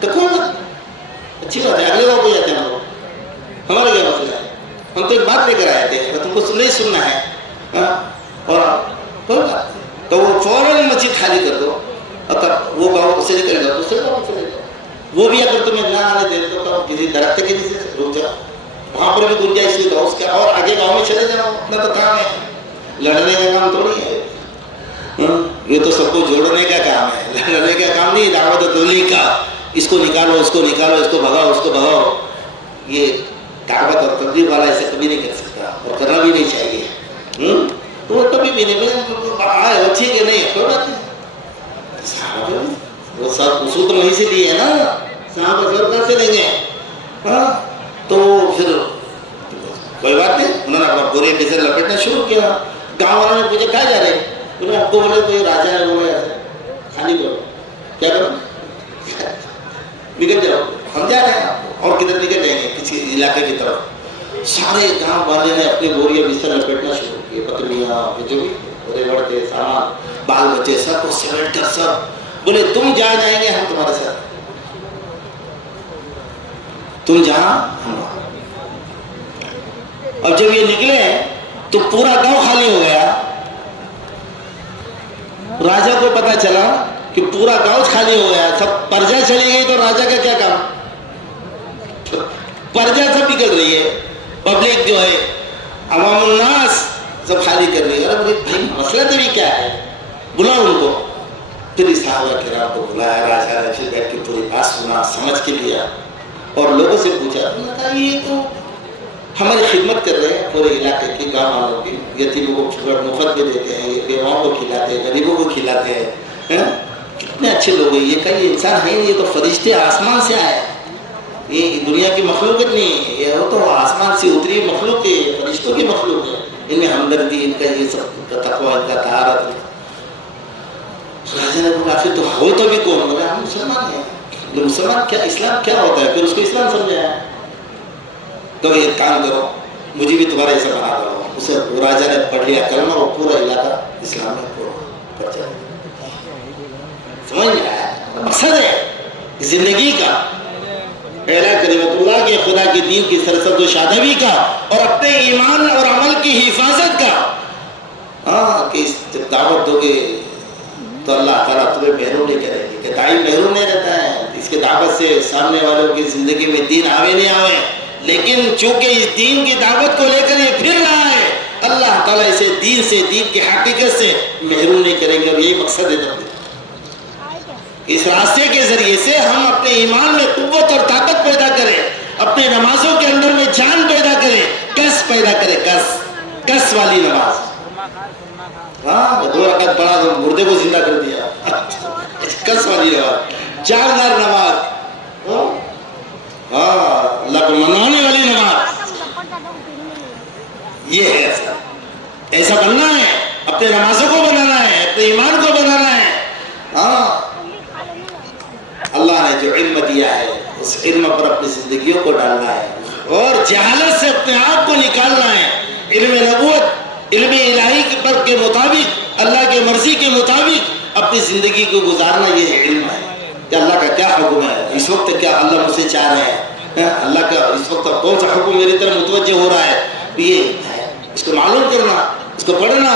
تو کوئی بات اچھی بات ہے, اگلے گاؤں کو جاتے ہیں ہم لوگ, ہمارا کیا مسئلہ ہے. ہم تو ایک بات لے کر آئے تھے, تم کو نہیں سننا ہے اور کوئی بات نہیں. تو وہ فوراً مسجد خالی کر دو, اور تب وہ گاؤں سے نکل جاؤ, دوسرے گاؤں سے لے جاؤ. وہ بھی اگر تمہیں نہ آنے دے تو کسی درخت کے نیچے رک جاؤ, وہاں پر بھی گنجائش ہوئی تو اس کا, اور آگے گاؤں میں چلے جاؤ. اپنا تو کام ہے, لڑنے کا کام تھوڑی ہے. یہ تو سب کو جوڑنے کا کام ہے, لڑنے کا کام نہیں. دعوت تبلیغ کا, اس کو نکالو اس کو نکالو, اس کو بھگاؤ اس کو بھگاؤ, یہ دعوت اور تبلیغ والا ایسے کبھی نہیں کر سکتا, اور کرنا بھی نہیں چاہیے. تو وہ کبھی بھی نہیں آئے اچھی کہ نہیں, کوئی بات نہیں. وہ سب اصول تو وہیں سے لیے نا, صاحب اثر کہاں سے لیں گے. تو پھر کوئی بات نہیں, انہوں نے اپنا برے کے سے لپٹنا شروع کیا. گاؤں والوں نے پوچھا کہاں جا رہے, انہوں نے آپ کو بولے کوئی راجا ہے, بولے خالی کرو, کیا کرو نکل جاؤ, ہم جا رہے ہیں. اور کدھر نکل جائیں گے, کسی علاقے کی طرف. سارے گاؤں والے نے اپنے بوریاں بستر لپٹنا شروع کیے, پتلیاں جو بھی بڑے بڑے سامان, بال بچے سب کو سمیٹ کر سب بولے تم جہاں جائیں گے ہم تمہارے ساتھ, تم جہاں ہم. اور جب یہ نکلے تو پورا گاؤں خالی ہو گیا. راجا کو پتا چلا کہ پورا گاؤں خالی ہو گیا, سب پرجا چلی گئی. تو راجا کا کیا کام, پرجا سب نکل رہی ہے, پبلک جو ہے عوام الناس سب خالی کر رہی ہے. ارے بھائی مسئلہ تو بھی کیا ہے, بلاؤ ان کو. پھر صحابہ کرام کو بلایا, راجا نے پھر بیٹھ کے پوری بات سنا, سمجھ کے لیا, اور لوگوں سے پوچھا یہ تو ہماری خدمت کر رہے ہیں پورے علاقے کی, گاؤں والوں کی, یتیموں کو مفت میں دیتے ہیں, بیواؤں کو کھلاتے ہیں, غریبوں کو کھلاتے ہیں. کتنے اچھے لوگ ہیں. یہ کئی انسان ہے نہیں, یہ تو فرشتے آسمان سے آئے, یہ دنیا کی مخلوقت نہیں ہے, یہ وہ تو آسمان سے اتری مخلوق ہے, فرشتوں کی مخلوق ہے. ان میں ہمدردی, ان کا یہ سب تقویٰ, ان کا طہارت. راجا نے بولا پھر تو ہو تو بھی کون, بولے ہم مسلمان ہیں. مسلمان کیا, اسلام کیا ہوتا ہے, پھر اس کو اسلام سمجھایا. تو یہ کام کرو, مجھے بھی تمہارا ایسا بنا دو. اسے راجا نے پڑھ لیا کلمہ, وہ پورا علاقہ اسلام میں پڑ جائے. سمجھ میں آیا مقصد ہے زندگی کا, اعلیٰ کلمت اللہ کے, خدا کے دین کی سرسبز و شادابی کا, اور اپنے ایمان اور عمل کی حفاظت کا. ہاں کہ جب دعوت دو گے تو اللہ تعالیٰ تمہیں محروم نہیں کرے گی کہ داعی محروم نہیں رہتا ہے اس کے دعوت سے سامنے والوں کی زندگی میں دین آوے نہیں آوے لیکن چونکہ اس دین کی دعوت کو لے کر یہ پھر رہا ہے اللہ تعالیٰ اسے دین سے دین کی حقیقت سے محروم نہیں کریں گے اور یہی مقصد ہے اس راستے کے ذریعے سے ہم اپنے ایمان میں قوت اور طاقت پیدا کریں اپنے نمازوں کے اندر میں جان پیدا کریں کس پیدا کریں کس والی نماز ہاں 2 رکعت پڑھا تو مردے کو زندہ کر دیا کس والی نماز جاندار نماز ہاں اللہ کو منانے والی نماز یہ ہے ایسا بننا ہے اپنے نمازوں کو بنانا ہے اپنے ایمان کو بنانا ہے ہاں اللہ نے جو علم دیا ہے اس علم پر اپنی زندگیوں کو ڈالنا ہے اور جہالت سے اپنے آپ کو نکالنا ہے علم نبوت علم الہی کے مطابق اللہ کے مرضی کے مطابق اپنی زندگی کو گزارنا یہ علم ہے کہ اللہ کا کیا حکم ہے اس وقت کیا اللہ مجھ سے چاہ رہے ہیں اللہ کا اس وقت کون سا حکم میری طرف متوجہ ہو رہا ہے یہ ہے اس کو معلوم کرنا اس کو پڑھنا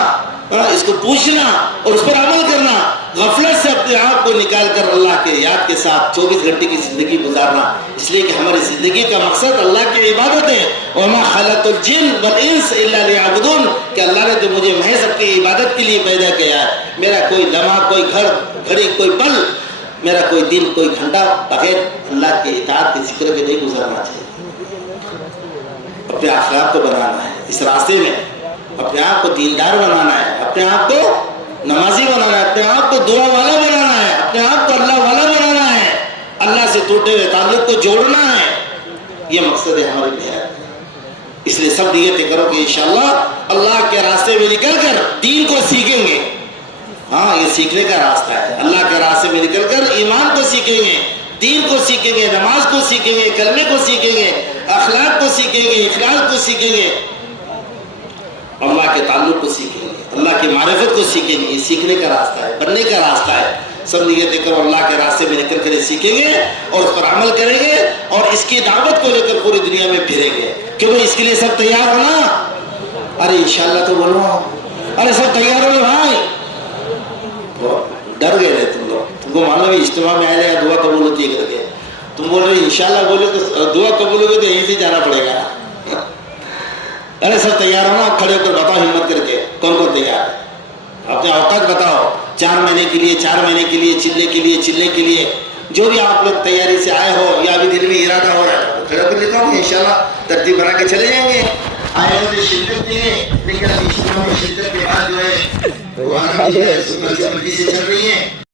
اس کو پوچھنا اور اس پر عمل کرنا غفلت سے اپنے آپ کو نکال کر اللہ کے یاد کے ساتھ 24 گھنٹے کی زندگی گزارنا اس لیے کہ ہماری زندگی کا مقصد اللہ کی عبادت ہے وما خلقت الجن والانس الا ليعبدون کہ اللہ نے تو مجھے محض اپنی عبادت کے لیے پیدا کیا ہے میرا کوئی لمحہ کوئی گھڑی کوئی پل میرا کوئی دن کوئی گھنٹہ بغیر اللہ کے اطاعت کے ذکر کے نہیں گزارنا چاہیے اپنے اخلاق کو بنانا ہے اس راستے میں اپنے آپ کو دیندار بنانا ہے اپنے آپ کو نمازی بنانا ہے اپنے آپ کو دعا والا بنانا ہے اپنے آپ کو اللہ والا بنانا ہے اللہ سے ٹوٹے ہوئے تعلق کو جوڑنا ہے یہ مقصد ہے ہماری محنت اس لیے سب نیتیں کرو کہ انشاءاللہ اللہ کے راستے میں نکل کر دین کو سیکھیں گے ہاں یہ سیکھنے کا راستہ ہے اللہ کے راستے میں نکل کر ایمان کو سیکھیں گے دین کو سیکھیں گے نماز کو سیکھیں گے کلمے کو سیکھیں گے اخلاق کو سیکھیں گے اخلاق کو سیکھیں گے اللہ کے تعلق کو سیکھیں گے اللہ کی معرفت کو سیکھیں گے یہ سیکھنے کا راستہ ہے بننے کا راستہ ہے سب نیتیں کرو اللہ کے راستے میں نکل کر سیکھیں گے اور اس پر عمل کریں گے اور اس کی دعوت کو لے کر پوری دنیا میں پھریں گے کہ بھائی اس کے لیے سب تیار ہونا ارے انشاءاللہ تو بولو ارے سب تیار ہو بھائی ڈر گئے تم لوگ تم کو معلوم ہے اجتماع میں آئے یا دعا قبول ہوتی ہے کر کے تم بول رہے انشاءاللہ بولے تو دعا قبول ہوگی تو یہیں سے جانا پڑے گا ارے سب تیار ہو نا کھڑے ہو کر بتاؤ ہمت کر کے کون کون تیار ہے اپنے اوقات بتاؤ 4 مہینے کے لیے 4 مہینے کے لیے چلنے کے لیے جو بھی آپ لوگ تیاری سے آئے ہو یا ابھی دل میں ارادہ ہو رہا ہے کھڑے ہو کر لکھا ہوں انشاءاللہ ترتیب بنا کے چلے جائیں گے آئے ہو شرکت کے لیے لیکن اجتماع میں شرکت کے بعد جو ہے وہ سے چل رہی ہے